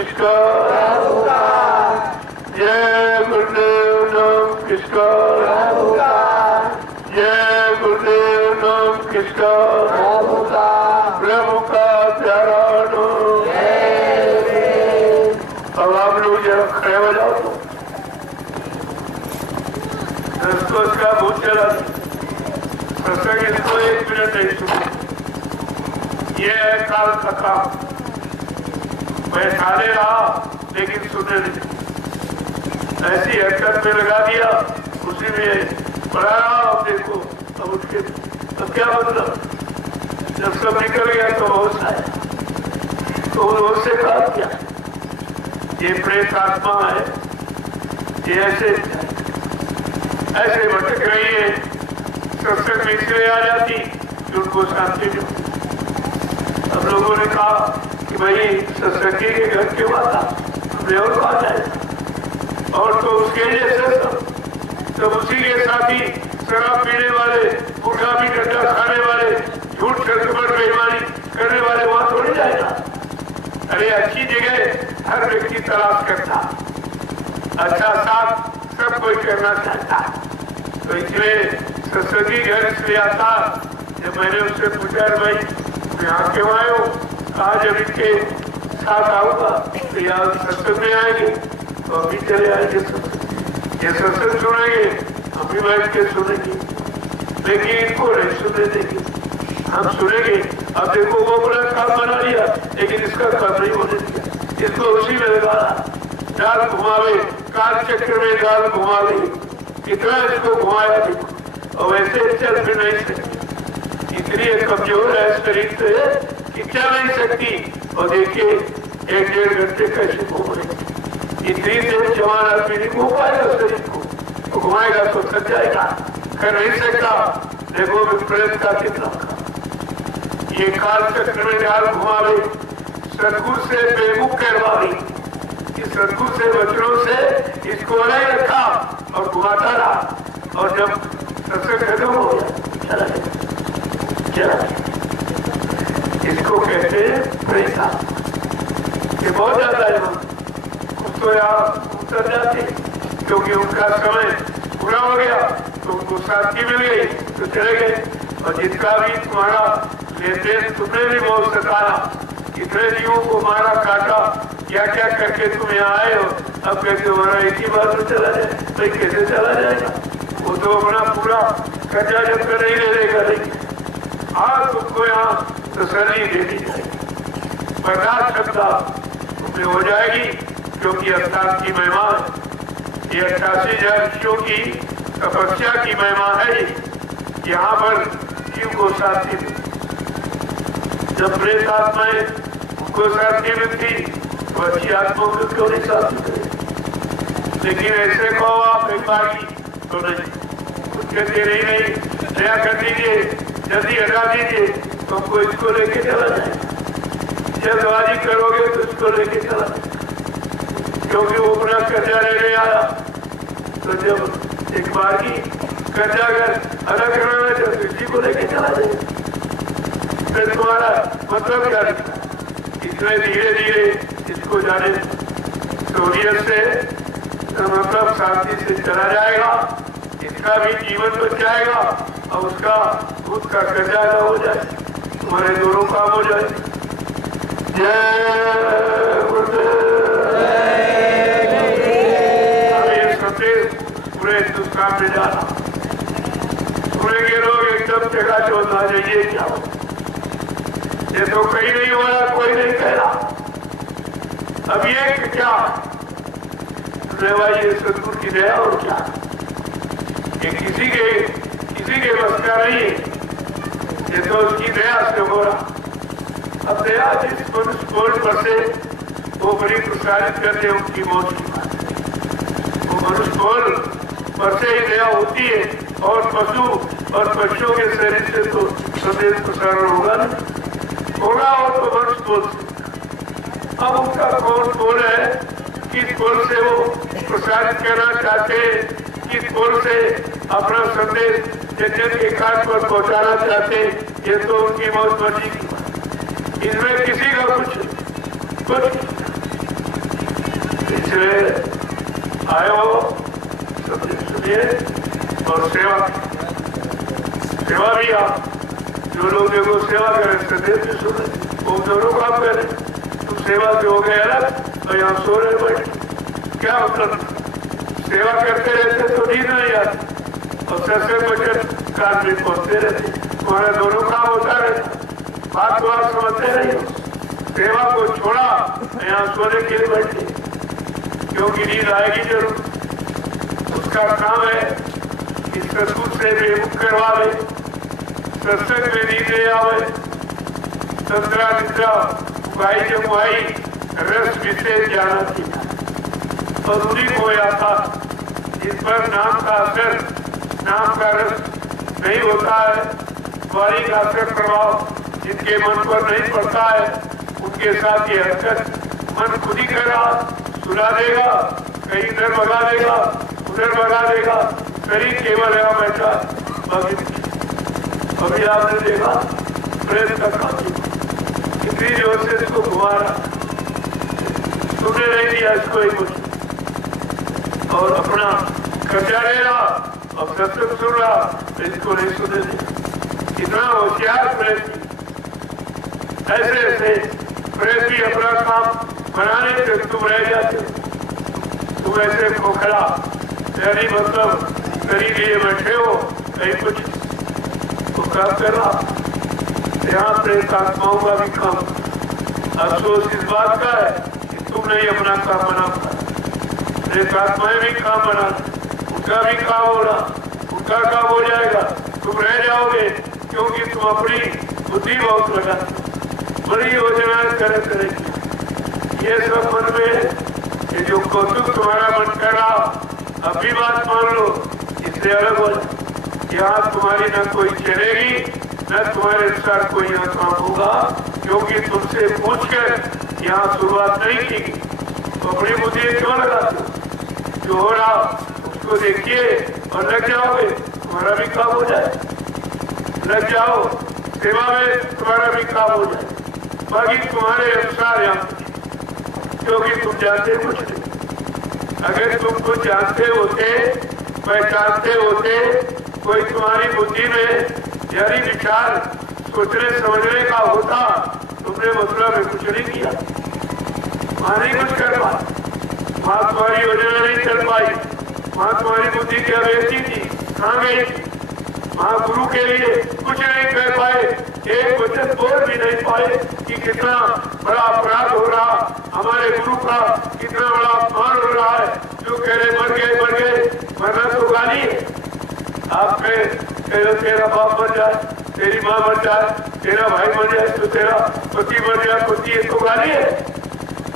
किसका? जय गुरुदेव नाम किसका? जय गुरुदेव नाम किसका? प्रभु का प्यारा नाम। अब आप लोग जरा खड़े हो जाओ तो इसको इसका भूत चला प्रसंग इसको 1 मिनट नहीं सुने। ये है काल कथा। बैठाने रहा लेकिन सुने नहीं, ऐसी हरकत में लगा दिया, उसी में पढ़ा रहा। अब देखो अब उठ के अब क्या मतलब, जब सब निकल गया तो होश आया, तो होश से कहा क्या ये प्रेत आत्मा है, ये ऐसे भटक रही है, सत्संग में इसलिए आ जाती कि उनको शांति दो। अब लोगों ने कहा कि भाई सत्संगी के घर क्यों आता, हमने और कहा जाए, और तो उसके जैसे सब उसी के साथी शराब पीने वाले, पुरखा भी गड्ढा खाने वाले, झूठ छठपट बेईमानी करने वाले वहां थोड़ी जाएगा। अरे अच्छी जगह हर व्यक्ति तलाश करता, अच्छा साथ सब कोई करना चाहता, तो इसलिए सत्संगी घर इसलिए आता। जब मैंने उससे पूछा भाई यहाँ क्यों आए हो, कहा जब इनके साथ आऊंगा तो यहाँ सत्संग में आएंगे तो अभी चले आएंगे, ये सत्संग सुनेंगे, अभी बैठ के सुनेंगे, लेकिन इनको नहीं सुनने देंगे, हम सुनेंगे। अब देखो वो अपना काम बना लिया लेकिन इसका काम नहीं होने दिया, इसको उसी में लगाना, डाल घुमावे, काल चक्र में डाल घुमावे, कितना इसको घुमाया देखो, और वैसे चल भी नहीं सकती, इतनी कमजोर है शरीर से कि चल नहीं सकती। और देखिए 1-1.5 घंटे कैसे घूम रही, इतनी देर जवान आदमी नहीं घूम पाएगा शरीर को, तो घुमाएगा तो थक जाएगा, कर नहीं सकता। देखो विपरीत का कितना ये काल चक्र में डाल घुमावे, सदगुरु से बेमुख करवावी, सदगुरु से वचनों से इसको अलग रखा और घुमाता रहा, और जब सत्संग खत्म हो गया चला इसको कहते हैं प्रेता। ये बहुत ज्यादा है, उसको यहाँ उतर जाते क्योंकि उनका समय पूरा हो गया, तो उनको साथी मिल गई तो चले गए। और जिसका भी तुम्हारा लेन-देन तुमने भी बहुत सताया, कितने जीवों को मारा काटा, क्या क्या करके तुम यहाँ आए हो, अब कहते तुम्हारा एक ही बार में चला जाए, भाई कैसे चला जाएगा, वो तो अपना पूरा कर्जा जब कर नहीं ले लेगा, नहीं आज तुमको यहाँ तसल्ली दे दी जाएगी, बर्दाश्त क्षमता तुम्हें हो जाएगी, क्योंकि अवतार की महिमा है, ये 88,000 ऋषियों की तपस्या की महिमा है। यहाँ पर जीव को शांति मिलती, जब प्रेत आत्माएं उनको शांति मिलती तो अच्छी आत्माओं को क्यों नहीं शांति मिले। लेकिन ऐसे कहो आप एक बारी तो नहीं, कुछ कहते नहीं दया कर दीजिए, जल्दी हटा दीजिए, तुमको इसको लेके चला जाए, जल्दबाजी करोगे तो इसको लेके चला जाए, क्योंकि वो अपना कर्जा लेने आया। तो जब एक बार की कर्जा अगर अलग करना है तो किसी को लेके चला जाए, फिर तुम्हारा मतलब क्या दिखा, इसलिए धीरे धीरे इसको जाने सोनियत से मतलब शांति से चला जाएगा, इसका भी जीवन बच जाएगा और उसका खुद का कर्जा न हो जाए, तुम्हारे दोनों काम हो जाए। जय गुरुदेव। ये संदेश पूरे हिंदुस्तान में जाना, सुनेंगे लोग एकदम जगह चौथा जाइए क्या, ये तो कहीं नहीं हो रहा, कोई नहीं कह रहा। अब ये क्या ये सदगुरु की दया और क्या, ये किसी के बस का नहीं है, ये तो उसकी दया से हो रहा। अब दया जिस मनुष्य बोल पर से वो बड़ी प्रसारित करते हैं उनकी मौत की बात, वो मनुष्य बोल पर से ही दया होती है, और पशु और पक्षियों के शरीर से तो संदेश प्रसारण होगा नहीं, होगा और तो मनुष्य बोल। अब उनका कौन बोल है, किस बोल से वो प्रसारित करना चाहते हैं, किस बोल से अपना संदेश जन के कान पर पहुंचाना चाहते हैं, ये तो उनकी मौत मर्जी की बात, इसमें किसी का कुछ इसलिए आए हो सुनिए और सेवा भी आप जो लोग देखो सेवा करें सदैव भी सुने वो दोनों काम करें। तुम सेवा से हो गए अलग और यहाँ सो रहे बैठे क्या मतलब सेवा करते रहते तो नींद नहीं आती और सत्संग वचन कान में पहुंचते रहते तुम्हारा दोनों काम होता रहता। बात तो आप समझते नहीं हो। सेवा को छोड़ा यहाँ सोने के लिए बैठे क्योंकि नींद आएगी जरूर। उसका काम है कि ससुर से बेमुख करवा ले सत्संग में नींद आवे तंत्रा निद्रा उगाई जमुआई रस विशेष जाना चाहिए और उन्हीं को आता जिस पर नाम का असर नाम का रस नहीं होता है वाणी का असर प्रभाव जिनके मन पर नहीं पड़ता है उनके साथ ये हरकत मन खुद ही कर रहा सुला देगा कहीं इधर भगा देगा उधर भगा देगा शरीर केवल यहाँ बैठा अभी आपने देखा प्रेस का काम कितनी जोर से इसको घुमा रहा तुमने नहीं दिया इसको ही कुछ और अपना कब्जा ले रहा और सत्संग सुन रहा इसको नहीं सुने इतना होशियार प्रेस ऐसे ऐसे प्रेस भी अपना काम बनाने से तुम रह जाते तुम ऐसे खोखला यानी मतलब करीब लिए बैठे हो कहीं कुछ तो काम कर रहा यहाँ प्रेस आत्माओं का भी काम अफसोस इस बात का है कि तुम नहीं अपना काम बना पाए प्रेस आत्माएं भी काम बना उनका भी काम हो रहा उनका काम हो जाएगा तुम रह जाओगे क्योंकि तुम अपनी बुद्धि बहुत लगा बड़ी योजनाएं करेगी ये सब मन में ये जो कौतुक तुम्हारा मन कर रहा अभी बात मान लो इससे अलग हो यहाँ तुम्हारी न कोई चलेगी न तुम्हारे साथ कोई यहाँ काम होगा क्योंकि तुमसे पूछ कर यहाँ शुरुआत नहीं की तो अपनी बुद्धि क्यों लगाते हो जो हो रहा उसको देखिए और लग जाओगे तुम्हारा भी काम हो जाए लग जाओ सेवा में तुम्हारा भी काम हो जाए बाकी तुम्हारे अनुसार यहाँ क्योंकि तुम जानते कुछ नहीं अगर तुम कुछ जानते होते पहचानते होते कोई तुम्हारी बुद्धि में यानी विचार सोचने समझने का होता तुमने मतलब में कुछ नहीं किया वहां नहीं कुछ कर पाए वहां तुम्हारी योजना नहीं चल पाई वहां तुम्हारी बुद्धि की अवेदी थी कहाँ गई वहां गुरु के लिए कुछ नहीं कर पाए एक वचन बोल भी नहीं पाए कि कितना बड़ा अपराध हो रहा हमारे गुरु का कितना बड़ा अपमान हो रहा है जो कह रहे मर गए मरना तो गाली है आप तेरा बाप मर जाए तेरी माँ मर जाए तेरा भाई मर जाए तो तेरा पति मर जाए पति ये तो गाली है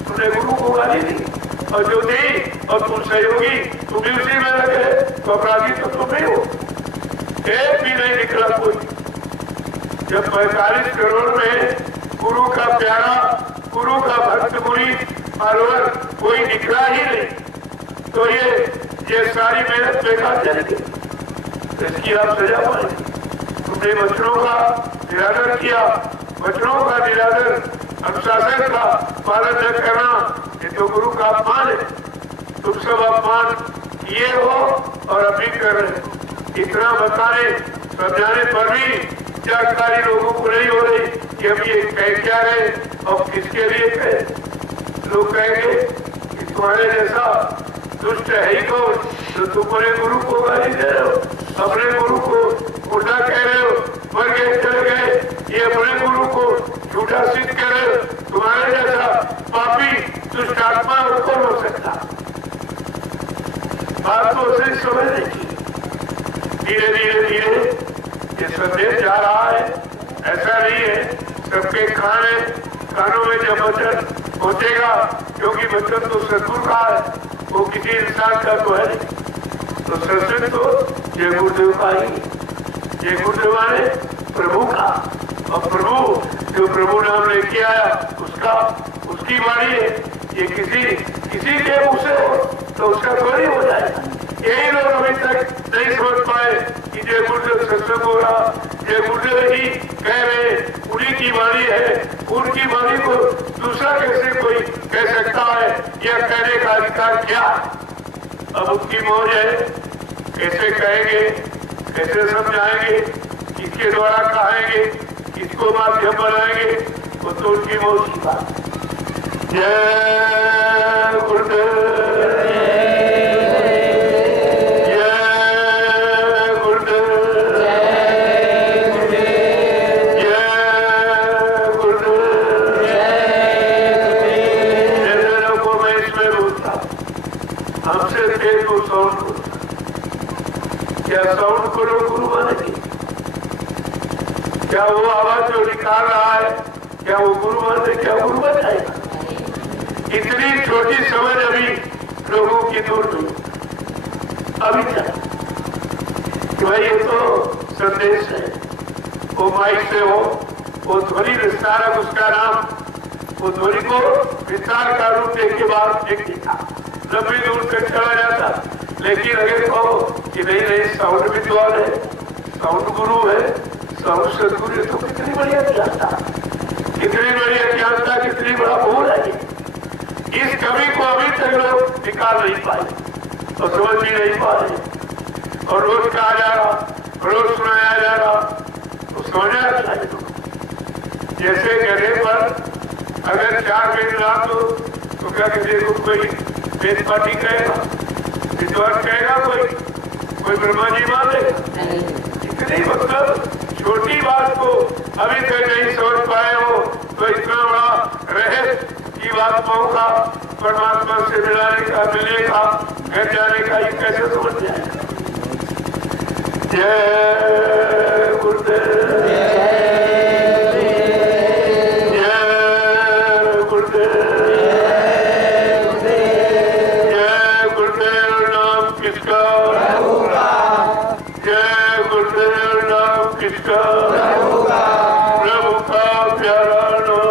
तुमने गुरु को गाली दी और जो दी और तुम सहयोगी तुम भी उसी में लगे तो अपराधी तो तुम ही हो एक भी नहीं निकला कोई जब 45 करोड़ में गुरु का प्यारा गुरु का भक्त मुनि फॉलोअर कोई निकला ही नहीं तो ये सारी मेहनत बेकार चलेगी इसकी आप सजा पाएंगे तुमने वचनों का निरादर किया वचनों का निरादर अनुशासन का पालन न करना ये तो गुरु का अपमान है तुम सब अपमान ये हो और अभी कर रहे हो इतना बताने समझाने पर भी जानकारी लोगों को नहीं हो रही कि अब ये कह क्या रहे और किसके लिए कहे लोग कहेंगे कि तुम्हारे जैसा दुष्ट है ही कौन जो तुम्हारे गुरु को गाली दे रहे हो अपने गुरु को उल्टा कह रहे हो मर गए चले गए ये अपने गुरु को झूठा सिद्ध कर रहे हो तुम्हारे जैसा पापी दुष्ट आत्मा कौन हो सकता बात तो उसे समझ नहीं धीरे धीरे धीरे ये संदेश जा रहा है ऐसा नहीं है सबके कानों में जब वचन पहुंचेगा क्योंकि वचन तो सदगुरु का है वो किसी इंसान का तो है नहीं तो सत्संग तो ये गुरुदेव का ही ये गुरुदेव ने प्रभु का और प्रभु जो प्रभु नाम लेके आया उसका उसकी वाणी है ये किसी के मुंह से हो तो उसका थोड़ी हो जाएगा यही लोग अभी तक नहीं समझ पाए कि जय गुरुदेव सत्संग हो रहा जय गुरुदेव ही कह रहे उन्हीं की वाणी है उनकी वाणी को दूसरा कैसे कोई कह सकता है यह कहने का अधिकार क्या है? अब उनकी मौज है, कैसे कहेंगे, कैसे समझाएंगे, किसके द्वारा कहेंगे, किसको माध्यम बनाएंगे, वो तो उनकी मौज की बात। जय गुरुदेव, जय गुरुदेव, जय गुरुदेव। जैसे लोगों को मैं इसमें बोलता, हमसे थे तो साउंड बोलता, क्या साउंड को लोग गुरु मानेंगे? क्या वो आवाज जो निकाल रहा है, क्या वो गुरु माने, क्या गुरु बन जाएगा? इतनी छोटी समझ अभी लोगों की दूर हुई। अभी क्या कि भाई ये तो संदेश है, वो माइक से हो, वो ध्वनि विस्तारक उसका नाम, वो ध्वनि को विस्तार का रूप देने के बाद एक दिखा लंबी दूर तक चला जाता। लेकिन अगर कहो कि नहीं साउंड विद्वान है, साउंड गुरु है, साउंड सदगुरु, तो कितनी बढ़िया ज्ञानता, कितनी बढ़िया ज्ञानता, कितनी बड़ा भूल है। इस कमी को अभी तक लोग निकाल नहीं पाए और समझ भी नहीं पा रहे। और रोज कहा जा रहा, रोज सुनाया जा रहा, तो समझना चाहिए। जैसे गधे पर अगर 4 दिन रात हो तो क्या कहते को कोई वेद पाठी कहेगा, विद्वान कहेगा, कोई ब्रह्मा जी मान लेगा? इतनी मतलब छोटी बात को अभी तक नहीं समझ पाए हो, तो इतना बड़ा रहस्य जीवात्माओं का परमात्मा से मिलाने का, मिलने का, घर जाने का, ये कैसे समझ जाए? जय गुरुदेव, जय गुरुदेव, जय गुरुदेव। नाम किसका? जय गुरुदेव। नाम किसका? प्रभु का प्यारा नाम।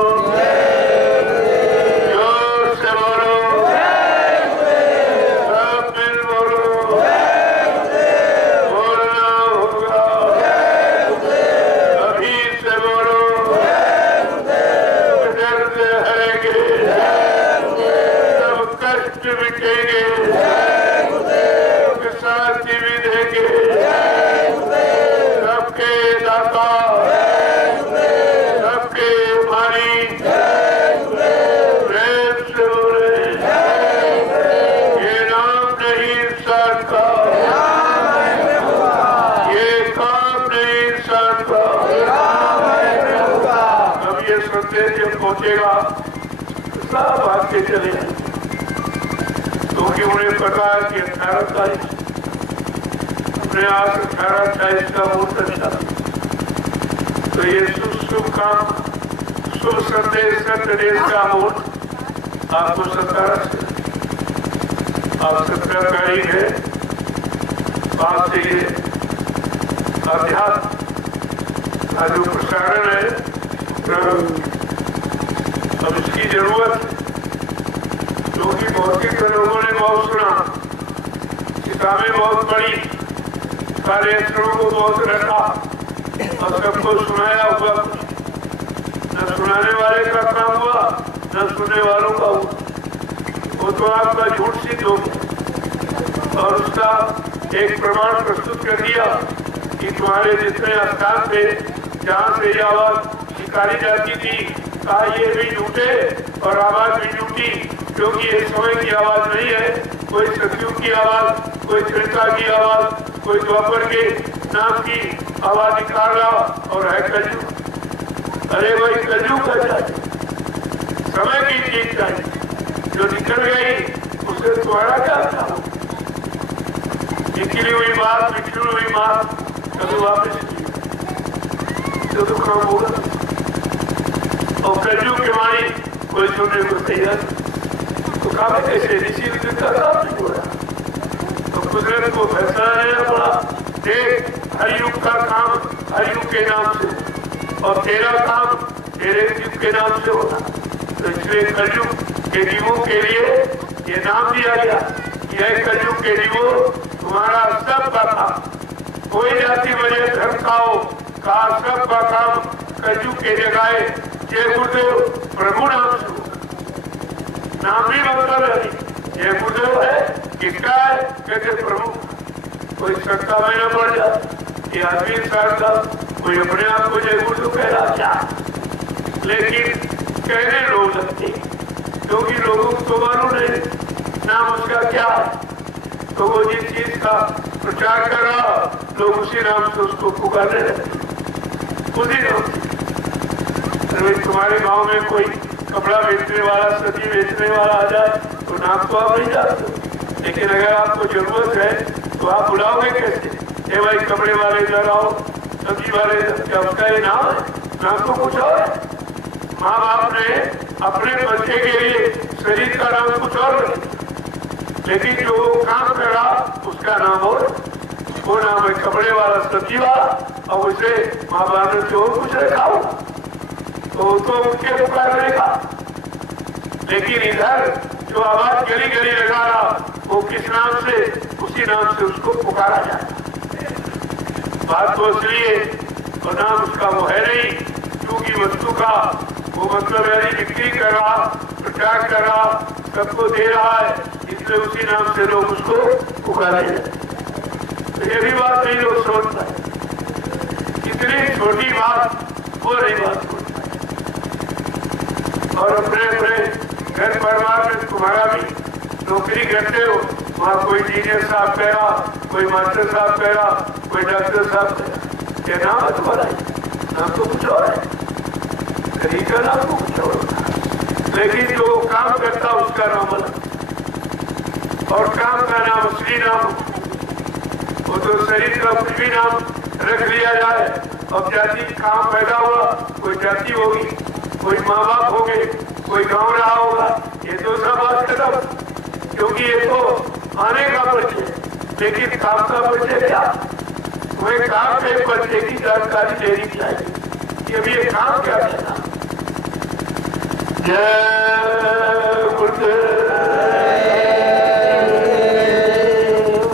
पहुंचेगा सब भागते चले जाए, क्योंकि उन्हें पता है कि 18 तारीख अपने आप 18/28 का मुहूर्त था। तो ये शुभ काम, शुभ संदेश, संदेश का मुहूर्त आपको 17 से, आप 17 तारीख है, बात से ये अध्यात्म का जो प्रसारण है, अब इसकी जरूरत, क्योंकि भौतिक लोगों ने बहुत सुना, किताबें बहुत पढ़ी, सारे अक्षरों को बहुत रखा और सबको सुनाया हुआ, न सुनाने वाले का काम हुआ, न सुनने वालों का हुआ। वो तो आपका झूठ सिद्ध हो गया और उसका एक प्रमाण प्रस्तुत कर दिया कि तुम्हारे जितने स्थान थे जहाँ से ये आवाज निकाली जाती थी, कहा ये भी झूठे और आवाज भी झूठी, क्योंकि ये समय की आवाज नहीं है, कोई सतयुग की आवाज, कोई त्रेता की आवाज, कोई द्वापर के नाम की आवाज निकाल रहा और है कलयुग। अरे भाई कलयुग का चाहिए, समय की चीज चाहिए, जो निकल गई उससे तुम्हारा क्या था? निकली हुई बात, बिछड़ी हुई बात कभी वापस नहीं, तो काम होगा। और कलयुग के वाणी कोई सुनने को तैयार, तो काम कैसे इसी का काम नहीं हो रहा, तो कुदरत को फैसला लेना पड़ा। देख, हर युग का काम हर युग के नाम से, और तेरा काम तेरे युग के नाम से होगा। तो इसलिए कलयुग के जीवों के लिए ये नाम दिया गया, यह कलयुग के जीवों तुम्हारा सबका काम, कोई जाति वजह धर्म का हो, कहा सबका काम कलयुग के जगाए जय गुरुदेव प्रभु नाम से, नाम भी मतलब है जय गुरुदेव किसका है? कहते प्रमुख। कोई सत्ता में न पड़ जाए, ये आदमी इंसान था, कोई अपने आप को जय गुरु कह रहा क्या, लेकिन कहने लोग लगते, क्योंकि लोगों को मालूम नहीं नाम उसका क्या है। तो वो जिस चीज का प्रचार कर रहा, लोग उसी नाम से उसको पुकारने लगते, उसी नाम से। तुम्हारे गांव में कोई कपड़ा बेचने वाला, सब्जी बेचने वाला आ जाए तो नाम तो आप नहीं जानते, लेकिन अगर आपको जरूरत है तो आप बुलाओगे कैसे? ये भाई कपड़े वाले इधर आओ, सब्जी वाले इधर, क्या उसका ये नाम है? नाम तो कुछ और है। माँ बाप ने अपने बच्चे के लिए शरीर का नाम कुछ और रखे, लेकिन जो वो काम कर रहा उसका नाम और, वो नाम है कपड़े वाला, सब्जी वाला, और उसे माँ बाप ने जो कुछ रखा हो तो उनके पुकारने का। लेकिन इधर जो आवाज गली गली लगा रहा, वो किस नाम से? उसी नाम से उसको पुकारा जाता। बात तो इसलिए और नाम उसका वो है नहीं, क्योंकि वस्तु का वो मतलब यानी बिक्री कर रहा, प्रचार कर रहा, सबको दे रहा है, इसलिए उसी नाम से लोग उसको पुकारे जाते। तो ये भी बात नहीं लोग सोचता है, इतनी छोटी बात हो रही बात को। और अपने अपने घर परिवार में तुम्हारा भी नौकरी करते हो, वहाँ कोई इंजीनियर साहब कह रहा, कोई मास्टर साहब कह रहा, कोई डॉक्टर साहब कह रहा, क्या नाम है तुम्हारा? नाम तो कुछ और है, तरीका नाम तो कुछ और है, लेकिन जो काम करता उसका नाम अलग, और काम का नाम असली नाम, वो तो शरीर का कुछ भी नाम रख लिया जाए। अब जाति काम पैदा हुआ, कोई जाति होगी, कोई माँ बाप होंगे, कोई गांव रहा होगा, ये तो सब बात खत्म, क्योंकि ये तो आने का परिचय, लेकिन काम का परिचय क्या? तुम्हें काम के परिचय की जानकारी देनी चाहिए कि अभी ये काम क्या करना। जय गुरुदेव,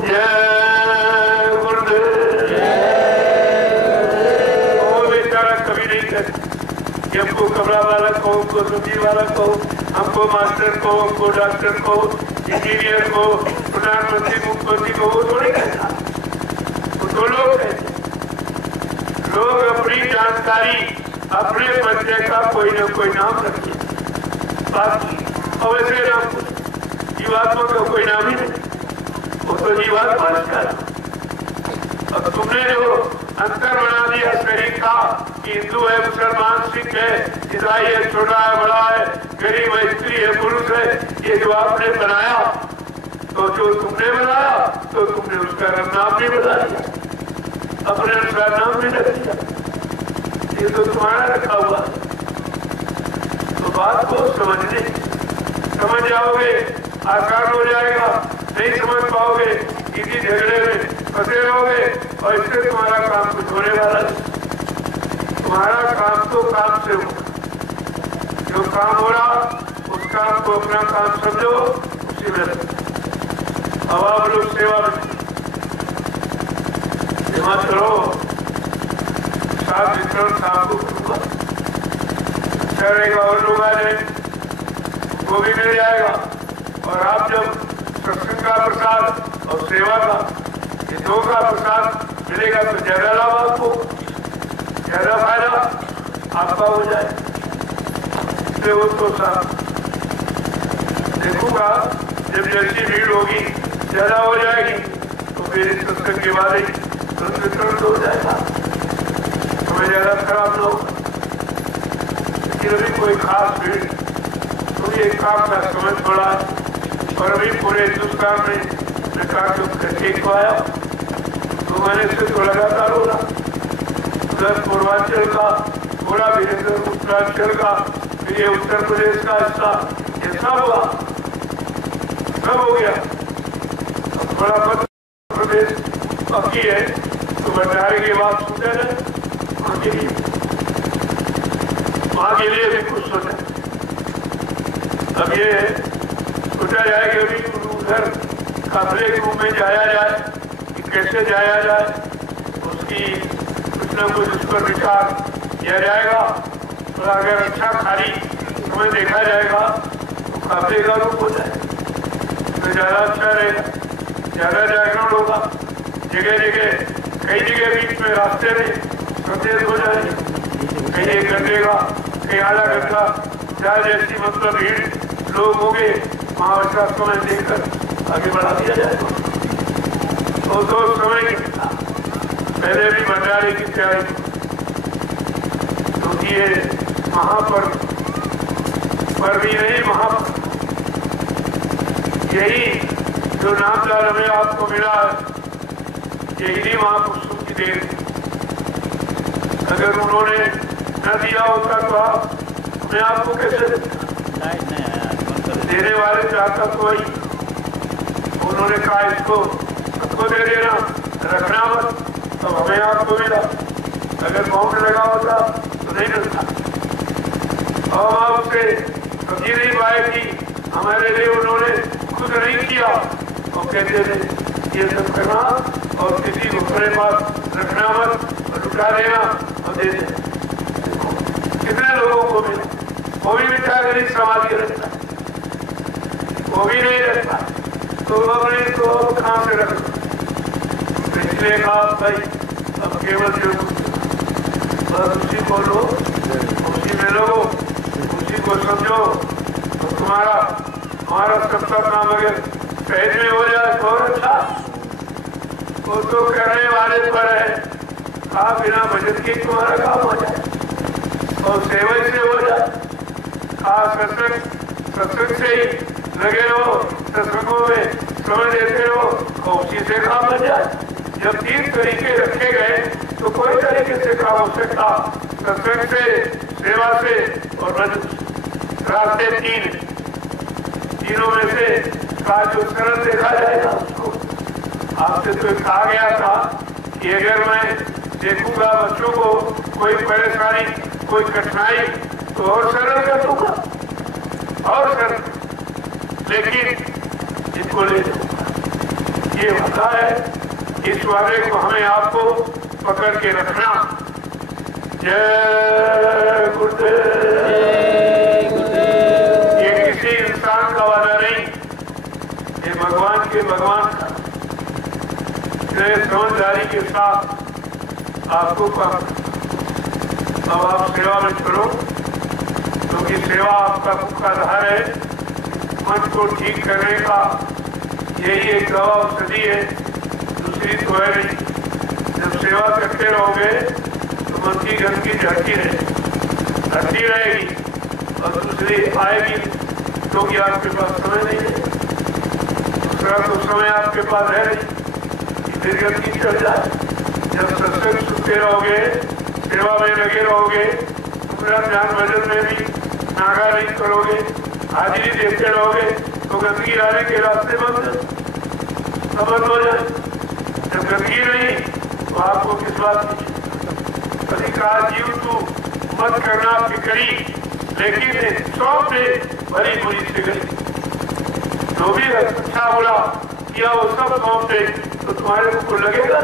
जय गुरुदेव। वो बेचारा कभी नहीं कहता कि हमको कपड़ा वाला कहो, हमको सब्जी वाला कहो, हमको मास्टर को, हमको डॉक्टर को, इंजीनियर को, प्रधानमंत्री, मुख्यमंत्री को, वो थोड़ी कहता, वो तो लोग कहते। लोग अपनी जानकारी, अपने बच्चे का कोई न कोई नाम रखते, बाकी और वैसे नाम जीवात्मा का कोई नाम ही नहीं, वो तो जीवात्मा का। अब तुमने जो अंतर बना दिया शरीर का कि हिंदू है, मुसलमान, सिख है, ईसाई है, छोटा है, बड़ा है, गरीब है, स्त्री है, पुरुष है, ये जो आपने बनाया, तो जो तुमने बनाया तो तुमने उसका नाम भी बता दिया, अपने अनुसार नाम भी रख दिया, ये तो तुम्हारा रखा हुआ। तो बात को समझने, समझ जाओगे आसान हो जाएगा, नहीं समझ पाओगे किसी झगड़े में फंसे रहोगे, और इससे तुम्हारा काम कुछ होने वाला है। तुम्हारा काम तो काम से हो, जो काम हो रहा उस काम को अपना काम समझो, उसी में अब आप लोग सेवा करो। साथ वितरण शाम को अच्छा रहेगा, और लोग आ जाए वो भी मिल जाएगा। और आप जब सत्संग का प्रसाद और सेवा का, ये दो का प्रसाद मिलेगा तो ज्यादा लाभ आपको, ज्यादा फायदा आपका हो जाए। इसलिए वो तो साथ देखूंगा, जब जैसी भीड़ होगी ज्यादा हो जाएगी तो फिर इस सत्संग के बाद ही वितरण हो जाएगा, हमें ज्यादा खराब न होगा। लेकिन अभी कोई खास भीड़, तो ये काम का समझ पड़ा है, और अभी पूरे हिंदुस्तान में मैं कहा ठीक को आया तो मैंने इससे तो लगातार हो रहा, उधर पूर्वांचल का पूरा वीरेंद्र, उत्तरांचल का, फिर ये उत्तर प्रदेश का हिस्सा, ये सब हुआ, सब हो गया। अब बड़ा मध्य प्रदेश बाकी है, तो भंडारे की बात सुनते रहे, वहाँ के लिए भी कुछ सोचा। अब ये सोचा जाए कि अभी उधर काफले के रूप में जाया जाए कि कैसे जाया जाए, उसकी कुछ न कुछ उस पर विचार किया जाएगा। और अगर अच्छा खाली समय देखा जाएगा तो काफले का रूप हो जाए तो ज़्यादा अच्छा रहेगा। ज्यादा जागरण होगा। जगह जगह कई जगह बीच में रास्ते में सफेद हो जाएंगे, कहीं एक घंटे का, कहीं आधा घंटा, जहाँ जैसी मतलब भीड़ लोग होंगे वहाँ वैसा समय देखकर आगे बढ़ा दिया जाएगा। तो समय कितना पहले भी भंडारे की तैयारी, क्योंकि ये महापर्व भी नहीं, महापर्व यही जो नामदार हमें आपको मिला है, यही महापुरुषों की देन। अगर उन्होंने न दिया होता तो आप मैं आपको कैसे देने वाले चाहता तो वही उन्होंने कहा इसको सबको दे देना, रखना मत, तब हमें आपको मिला। अगर बाउंड लगा होता तो नहीं मिलता। और आपसे समझी नहीं पाए कि हमारे लिए उन्होंने खुद नहीं किया और कहते थे ये सब करना और किसी को अपने पास रखना मत और उठा देना और दे देना। कितने लोगों को मिला, वो भी बेचारे नहीं समाज के रखता, वो भी नहीं रखता, तो अपने तो कहाँ से रख। इसलिए कहा भाई अब केवल जो बस उसी को लो, उसी में लो, उसी को समझो। तो हमारा सबका काम अगर सहज में हो जाए तो अच्छा, वो तो करने वाले पर है। आप बिना बजट के तुम्हारा काम हो जाए और सेवा से हो जाए। आप सत्संग से ही लगे हो, सत्संगों में समय देते हो और उसी से काम हो जाए। जब 3 तरीके रखे गए तो कोई तरीके से काम हो सकता, सत्संग से, सेवा से और भजन। रास्ते 3, तीनों में से का जो सरल देखा जाएगा उसको। आपसे तो कहा गया था कि अगर मैं देखूंगा बच्चों को कोई परेशानी, कोई कठिनाई तो और सरल कर दूंगा और सरल, लेकिन इनको ले जाऊंगा। ये होता है, इस वादे को हमें आपको पकड़ के रखना। जय गुरुदेव। ये किसी इंसान का वादा नहीं, ये भगवान का समझदारी के साथ आपको काम। अब आप सेवा में करो, क्योंकि सेवा आपका मुख्य आधार है। मन को ठीक करने का यही एक दवा औषधि है, दूसरी तो है नहीं। जब सेवा करते रहोगे तो मन की गंदगी हटती रहेगी और दूसरी आएगी, क्योंकि आपके पास समय नहीं है। दूसरा तो समय आपके पास है नहीं, फिर गंदगी चल जाए। जब सत्संग सुनते रहोगे, सेवा में लगे रहोगे, पूरा ध्यान भजन में भी नागा नहीं करोगे, हाजिरी देते रहोगे, तो गंदगी आने के रास्ते बंद हो जाए। जब गंदगी नहीं तो आपको किस बात की अधिकार जीव तू मत करना फिक्री, लेकिन 100 से बड़ी बुरी से गई। जो भी अच्छा बुरा किया वो सब सौंपते तो तुम्हारे को लगेगा,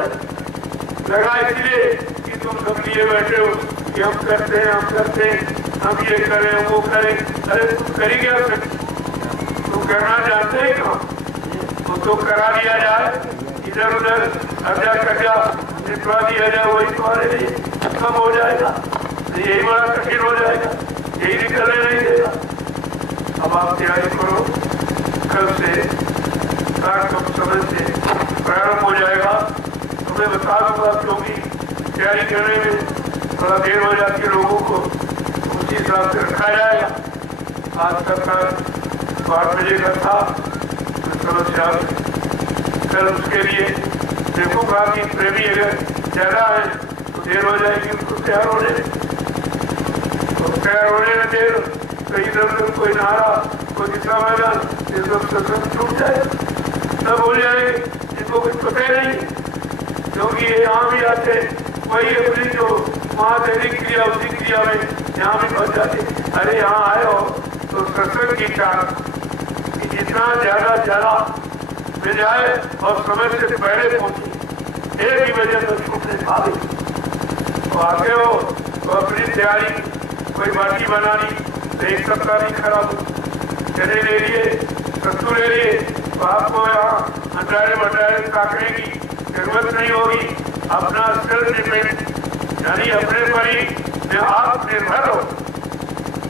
लगा इसलिए कि तुम सब लिए बैठे हो कि हम करते हैं, हम ये करें वो करें। अरे तुम करी क्या सकते, तुम करना जानते ही कहाँ। तो करा दिया जाए, इधर उधर अर्जा कर्जा निपटा दिया जाए, वही तुम्हारे लिए कम हो जाएगा। यही बड़ा कठिन हो जाएगा, यही निकलने नहीं देगा। अब आप तैयारी करो, कल से कम समय से प्रारंभ हो जाएगा। तुम्हें बता दूंगा, क्योंकि तैयारी करने में थोड़ा देर हो जाती है लोगों को, उसी हिसाब से रखा जाएगा। आज का 8 बजे का था समस्या, कल उसके लिए देखूंगा कि प्रेमी अगर ज्यादा है तो देर हो जाएगी उसको तैयार होने में। तो तैयार होने में देर, तो इधर उधर कोई नारा, कोई किस्सा मैदान, ये सब सत्संग छूट जाए, सब हो जाएंगे जिनको कुछ पता ही नहीं, क्योंकि ये यहाँ भी आते वही अपनी जो वहाँ दैनिक क्रिया उसी क्रिया में यहाँ भी पहुँच जाते। अरे यहाँ आए हो तो सत्संग की चार जितना ज्यादा मिल जाए और समय से पहले पहुंचे, एक ही वजह से छूटने खा गई। तो आते हो तो अपनी तैयारी, कोई बाटी बनानी तो 1 सप्ताह नहीं खराब हो, चने ले लिए, सत्तू ले लिए, तो आपको यहाँ हटारे बटारे ताकने की जरूरत नहीं होगी। अपना सेल्फ डिपेंड यानी अपने पर ही आत्मनिर्भर हो,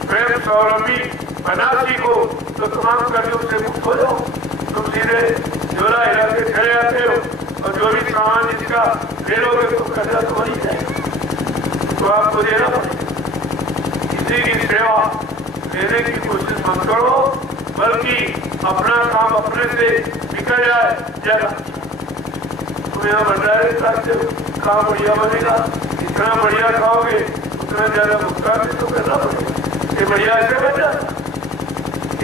स्वयं स्वावलंबी बना सीखो तो तमाम कर्जों से मुक्त हो जाओ। तुम सीधे झोला हिला के चले आते हो और जो भी सामान इसका ले लोगे तो कर्जा तो वही जाएगा, तो आपको देना पड़ेगा। किसी की सेवा लेने की कोशिश मत करो, बल्कि अपना काम अपने से निकल जाए ज्यादा। तुम यहाँ भंडारे खाते हो, काम बढ़िया बनेगा, जितना बढ़िया खाओगे उतना ज्यादा भुगतान भी तो करना पड़ेगा। ये बढ़िया ऐसे बन जाता,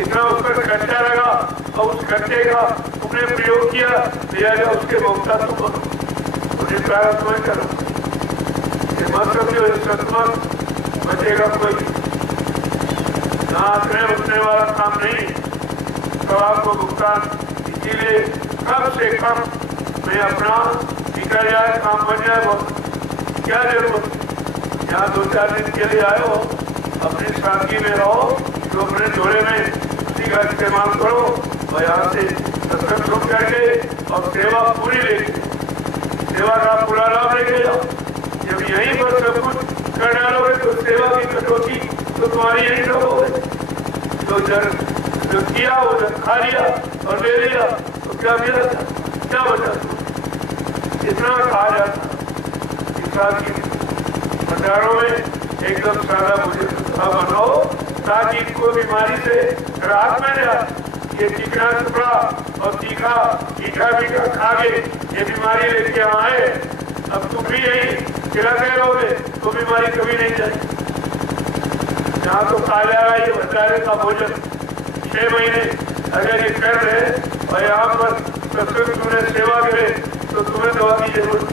इतना उस पर खर्चा लगा और उस खर्चे का तुमने प्रयोग किया लिया गया, उसके भुगता तुम बनो, उन्हें प्रारंभ में करो। मत समझो सतमत बचेगा कोई ना, आंकड़े उठने वाला काम नहीं, तो आपको भुगतान। इसीलिए कम से कम मैं अपना निकल जाए, काम बन जाए, बहुत क्या जरूरत। यहाँ 2-4 दिन के लिए आए हो, अपनी सादगी में रहो, तो अपने झोले में उसी का इस्तेमाल करो और यहाँ से सत्संग सुन करके और सेवा पूरी लेके, सेवा का पूरा लाभ लेके जाओ। जब यहीं पर सब कुछ कर डालोगे तो सेवा की कटौती तो तुम्हारी यही सब हो गई। तो जो किया वो खा लिया और ले लिया तो क्या मिला, क्या बचा? इतना कहा जाता भंडारों में एकदम सादा मुझे बनाओ ताकि इनको बीमारी से राहत मिल जाए। ये चिकना टुकड़ा और तीखा मीठा मीठा खा के ये बीमारी लेके आए, अब तुम भी यही खिलाते रहोगे तो बीमारी कभी नहीं जाएगी। यहाँ तो खा जाएगा ये भंडारे का भोजन 6 महीने अगर ये कर रहे और यहाँ पर सत्संग तुमने सेवा करे तो तुम्हें दवा की जरूरत।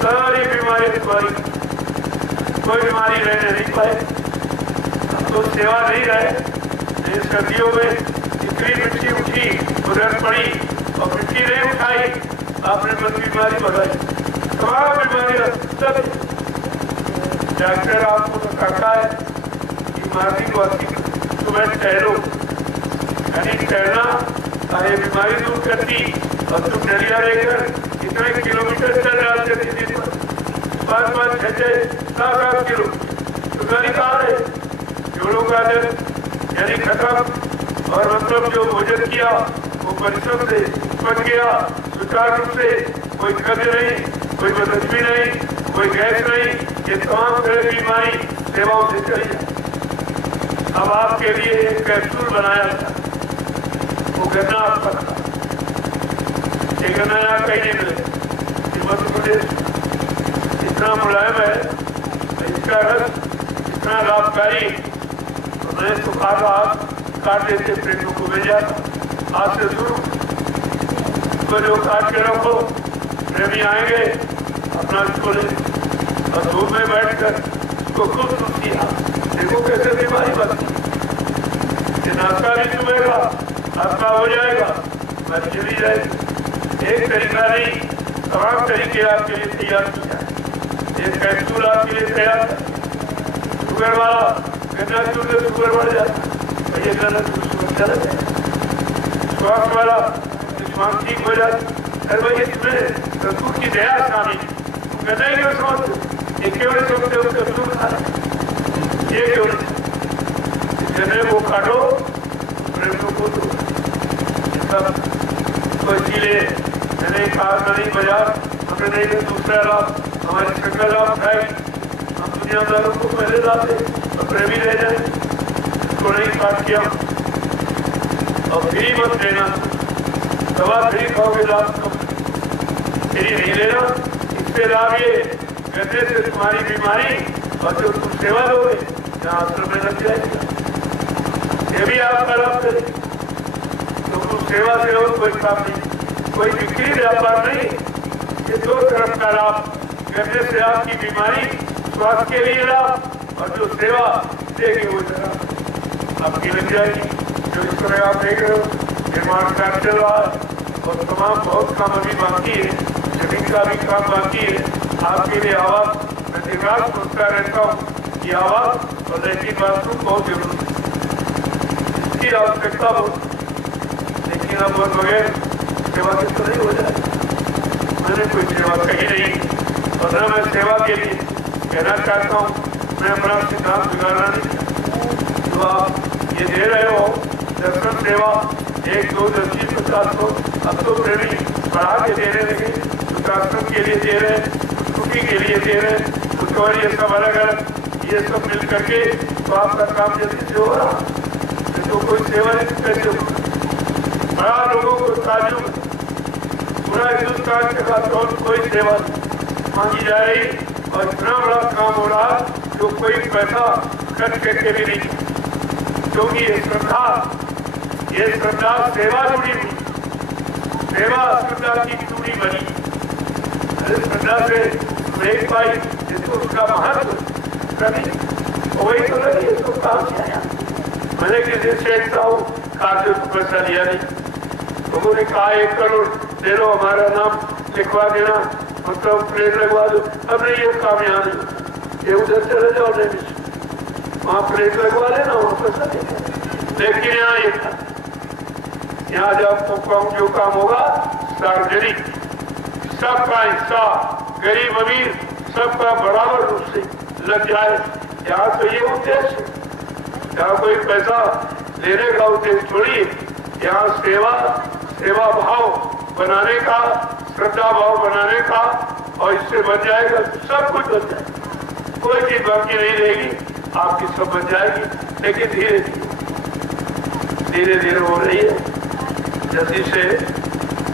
सारी बीमारी तुम्हारी, कोई बीमारी रहने नहीं पाए। अब तो सेवा नहीं रहे, सर्दियों में इतनी मिट्टी उठी उधर पड़ी और मिट्टी नहीं उठाई, आपने बस बीमारी बढ़ाई, तमाम बीमारियां सब। डॉक्टर आपको तो कहता है कि मार्निंग वॉकिंग सुबह टहलो, यानी टहलना ये बीमारी दूर करती। और तुम डरिया लेकर कितने किलोमीटर चल रहे थे दिन पर, 5-5, 6-6, 7-8 किलो, तो गाड़ी कहाँ है? जोड़ों का दिन यानी खत्म। और मतलब जो भोजन किया वो परिश्रम से बच गया सुचारू रूप से, कोई कब्ज नहीं, कोई बदहजमी नहीं, कोई गैस नहीं, ये तमाम तरह की बीमारी सेवाओं से चली। अब आपके लिए एक कैप्सूल बनाया था, वो गन्ना आपका था। ये गन्ना यहाँ कहीं नहीं मिले, मध्य प्रदेश इतना मुलायम है, इसका रस इतना लाभकारी। मैं तो खाता काट देते प्रेमियों को भेजा, आज से शुरू तो जो काट के रखो, प्रेमी आएंगे अपना इसको ले और धूप में बैठ कर उसको खूब दूध किया। देखो कैसे बीमारी बनती, नाश्ता भी चुभेगा, आपका हो जाएगा, मर चली जाएगी। एक तरीका नहीं, तमाम तरीके आपके लिए तैयार किया है। एक कैप्सूल आपके लिए तैयार है, शुगर वाला गन्ना चूर से शुगर बढ़ जाता है, ये गन्ना चूर शुगर चला जाए। स्वास्थ्य वाला स्वास्थ्य ठीक हो जाता है। अरे भाई इसमें ससुर की दया शामिल, गन्ना ही क्यों समझते, ये क्यों नहीं समझते उसका दूध खा रहे, ये क्यों नहीं? गन्ने को काटो, प्रेमियों को दो, तो इसीलिए मैंने कहा नहीं बाजार हमें नहीं दूसरा लाभ, हमारी शक्ल लाभ उठाई, हम दुनियादारों को पहले लाते तो प्रेमी रह जाए, उसको नहीं काट किया। और फ्री मत लेना, दवा फ्री खाओगे लाभ कम, फ्री नहीं लेना। इससे लाभ ये गन्ने से तुम्हारी बीमारी और जो तुम सेवा दोगे यहाँ आश्रम में लग जाएगी, ये भी आपका लाभ करेगी। तो तुम सेवा से और कोई काम नहीं, कोई बिक्री व्यापार नहीं, ये दो तरफ का लाभ। करने से आपकी बीमारी स्वास्थ्य के लिए लाभ और जो सेवा देगी वो जरा आपकी लग जाएगी। जो इस तरह आप देख रहे हो निर्माण कार्य चल रहा है और तमाम बहुत काम अभी बाकी है, जमीन का भी काम बाकी है। आपके लिए आवास मैं दिन रात सोचता रहता हूँ कि आवास और लैट्रिन बाथरूम बहुत जरूरी है, इसकी आवश्यकता बहुत, लेकिन बिना बगैर सेवा के तो नहीं हो जाए। मैंने कोई सेवा कही नहीं और न मैं सेवा के लिए कहना चाहता हूँ। मैं अपना सिद्धांत बिगाड़ना नहीं। जो आप ये दे रहे हो दर्शन सेवा 1, 2, 10, 20, 50 को अब तो प्रेमी बढ़ा के देने लगे। दर्शन के लिए दे रहे हैं, छुट्टी के लिए दे रहे हैं, और ये सब अलग अलग ये सब मिल करके तो आपका काम जल्दी से हो रहा। तो कोई सेवा नहीं कैसे होगा? बड़ा लोगों को ताजुब, पूरा हिंदुस्तान के साथ और कोई सेवा मांगी जा रही और इतना बड़ा काम हो रहा जो कोई पैसा खर्च करके भी नहीं, क्योंकि ये श्रद्धा सेवा जुड़ी हुई, सेवा श्रद्धा की जुड़ी बनी। श्रद्धा से एक भाई जिसको उसका महत्व कभी वही तो नहीं, इसको काम किया। मैंने किसी से खाते पैसा लिया नहीं। लोगों ने कहा 1 करोड़ दे लो, हमारा नाम लिखवा देना, मतलब प्लेट लगवा दो। अब नहीं, ये काम यहाँ नहीं, ये उधर चले जाओ, नहीं वहाँ प्लेट लगवा लेना, वहाँ पैसा देना। लेकिन यहाँ ये था, यहाँ जब जो काम होगा सार्वजनिक, सबका हिस्सा, गरीब अमीर सबका बराबर रूप से लग जाए। यहाँ तो ये उद्देश्य, यहाँ कोई पैसा लेने का उद्देश्य थोड़ी। यहाँ सेवा भाव बनाने का, श्रद्धा भाव बनाने का, और इससे बन जाएगा सब कुछ बन जाएगा। कोई चीज बाकी नहीं रहेगी, आपकी सब बन जाएगी। लेकिन धीरे धीरे हो रही है।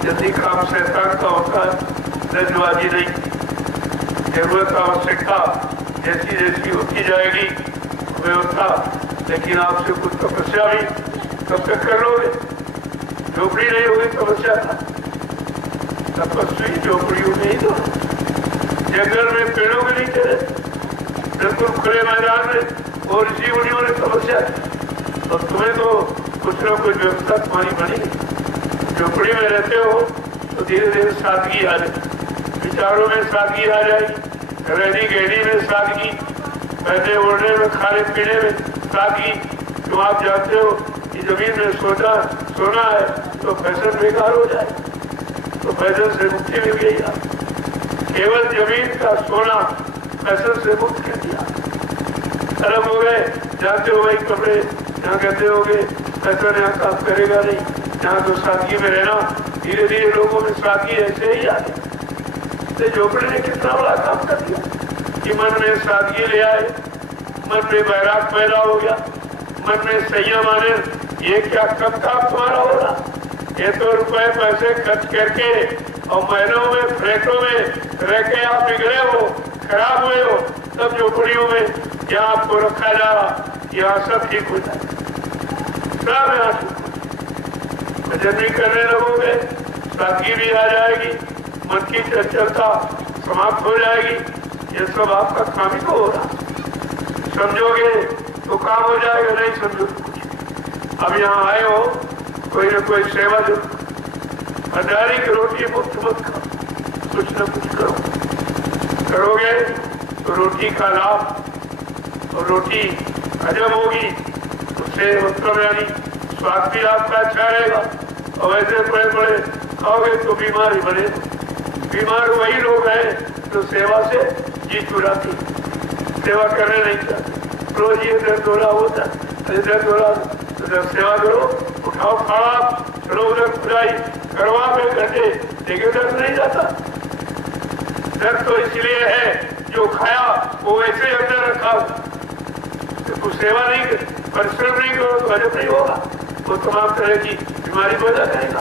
जल्दी काम शैतान का होता है, रजबाजी नहीं। जरूरत आवश्यकता जैसी जैसी होती जाएगी व्यवस्था, लेकिन आपसे कुछ तपस्या भी कब तक कर लोगे? झोपड़ी नहीं होगी तपस्या का, तपस्वी झोपड़ियों में ही तो, जंगल में पेड़ों के नीचे बिल्कुल खुले मैदान में और ऋषि मुनियों ने तपस्या की, और तुम्हें तो कुछ न कुछ व्यवस्था तुम्हारी बनी। झोपड़ी में रहते हो तो धीरे धीरे सादगी आ जाए, विचारों में सादगी आ जाएगी, रहनी गहनी में सादगी, बैठे उड़ने में, खाने पीने में सादगी। तो आप जानते हो कि जमीन में सोना है तो फैशन बेकार हो जाए, तो फैशन से मुक्ति मिल गई। केवल जमीन का सोना फैशन से मुक्त कर दिया। तरफ हो गए, जानते हो भाई कपड़े यहाँ कहते हो गए फैशन यहाँ काम करेगा नहीं, यहाँ तो सादगी में रहना। धीरे धीरे लोगों में सादगी ऐसे ही आ गई। झोपड़ी ने कितना बड़ा काम कर दिया कि मन में सादगी ले आए, मन में बैराग पैदा हो गया, मन में संयम आने। ये क्या कब काम तुम्हारा हो रहा? ये तो रुपए पैसे खर्च करके और महीनों में फ्लैटों में रह के आप बिगड़े हो, खराब हुए हो। तब झोपड़ियों में यहाँ आपको रखा जा रहा, यहाँ सब ठीक हो जाए, सब यहाँ भजन भी करने लगोगे, सादगी भी आ जाएगी, मन की चंचलता समाप्त हो जाएगी। ये सब आपका काम ही तो हो रहा। समझोगे तो काम हो जाएगा, नहीं समझो तो कुछ। अब यहाँ आए हो, कोई न कोई सेवा जो भंडारी की रोटी मुफ्त मत खाओ, कुछ न कुछ करो। करोगे तो रोटी का लाभ, और रोटी हजम होगी, उससे मतलब यानी स्वास्थ्य भी आपका अच्छा रहेगा। और वैसे बड़े बड़े खाओगे तो बीमार ही बने। बीमार वही लोग हैं जो सेवा से जी चुराती, सेवा करने नहीं चाहते। रोज ये दर्द हो रहा होता, दर्द हो रहा, सेवा करो, उठाओ खाओ, चलो उधर खुदाई करवा में घंटे, लेकिन दर्द नहीं जाता। दर्द तो इसलिए है जो खाया वो वैसे अंदर रखा, तो कुछ सेवा नहीं कर, परिश्रम नहीं करो तो हजम नहीं होगा, वो तमाम तरह की बीमारी पैदा करेगा।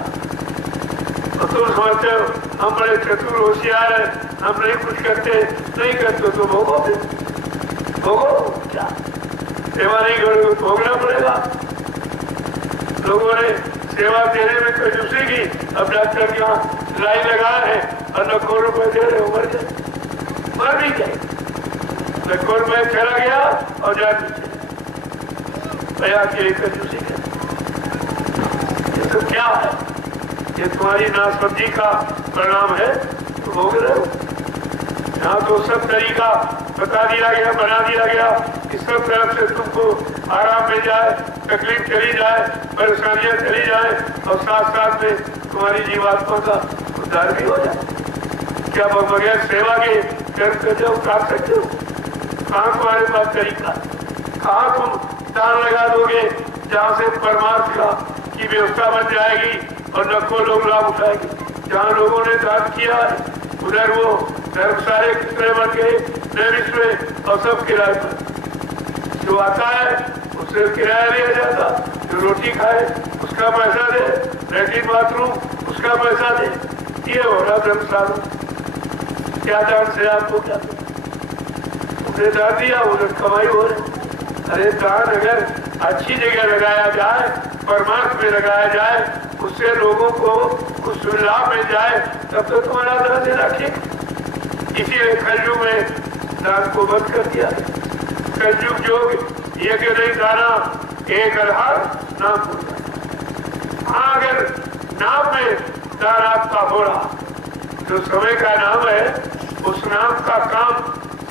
तो तुम समझते हो हम बड़े चतुर होशियार हैं, हम नहीं कुछ करते, नहीं करते तो भोगो क्या? सेवा नहीं करोगे तो भोगना पड़ेगा। लोगों ने सेवा देने में कंजूसी की, अब डॉक्टर के यहाँ लाइन लगाए हैं और लाखों रुपए दे रहे, मर भी गए। लाखों रुपए चला गया और जान भैया की कंजूसी है। ये तो क्या है? ये तुम्हारी नासमझी का परिणाम है, तो भोग रहे हो। यहाँ तो सब तरीका बता दिया गया, बना दिया गया कि सब तरफ से तुमको आराम मिल जाए, तकलीफ चली जाए, परेशानियां चली जाए और साथ साथ में तुम्हारी जीवात्मा का उद्धार भी हो जाए। क्या बगैर सेवा के कर्म करते हो उतार सकते हो? कहाँ तुम्हारे पास तरीका? कहाँ तुम दान लगा दोगे जहाँ से परमार्थ का की व्यवस्था बन जाएगी और लाखों लोग लाभ उठाएंगे? जहाँ लोगों ने दान किया है उधर वो धर्मशाले कितने बन गए, नैमिष में और सब किराए पर। जो आता है उससे किराया लिया जाता, जो रोटी खाए उसका पैसा दे, लैट्रिन बाथरूम उसका पैसा दे, ये हो रहा धर्मशाला। क्या दान से आपको क्या उन्हें दान दिया, उधर कमाई हो रही। अरे दान अगर अच्छी जगह लगाया जाए, परमार्थ में लगाया जाए, उससे लोगों को कुछ लाभ मिल जाए, तब तो तुम्हारा दान देना ठीक। इसीलिए कलयुग में दान को बंद कर दिया। कलयुग योग ये कि नहीं दाना एक आधार नाम होता। हाँ अगर नाम में दान आपका हो रहा, जो समय का नाम है उस नाम का काम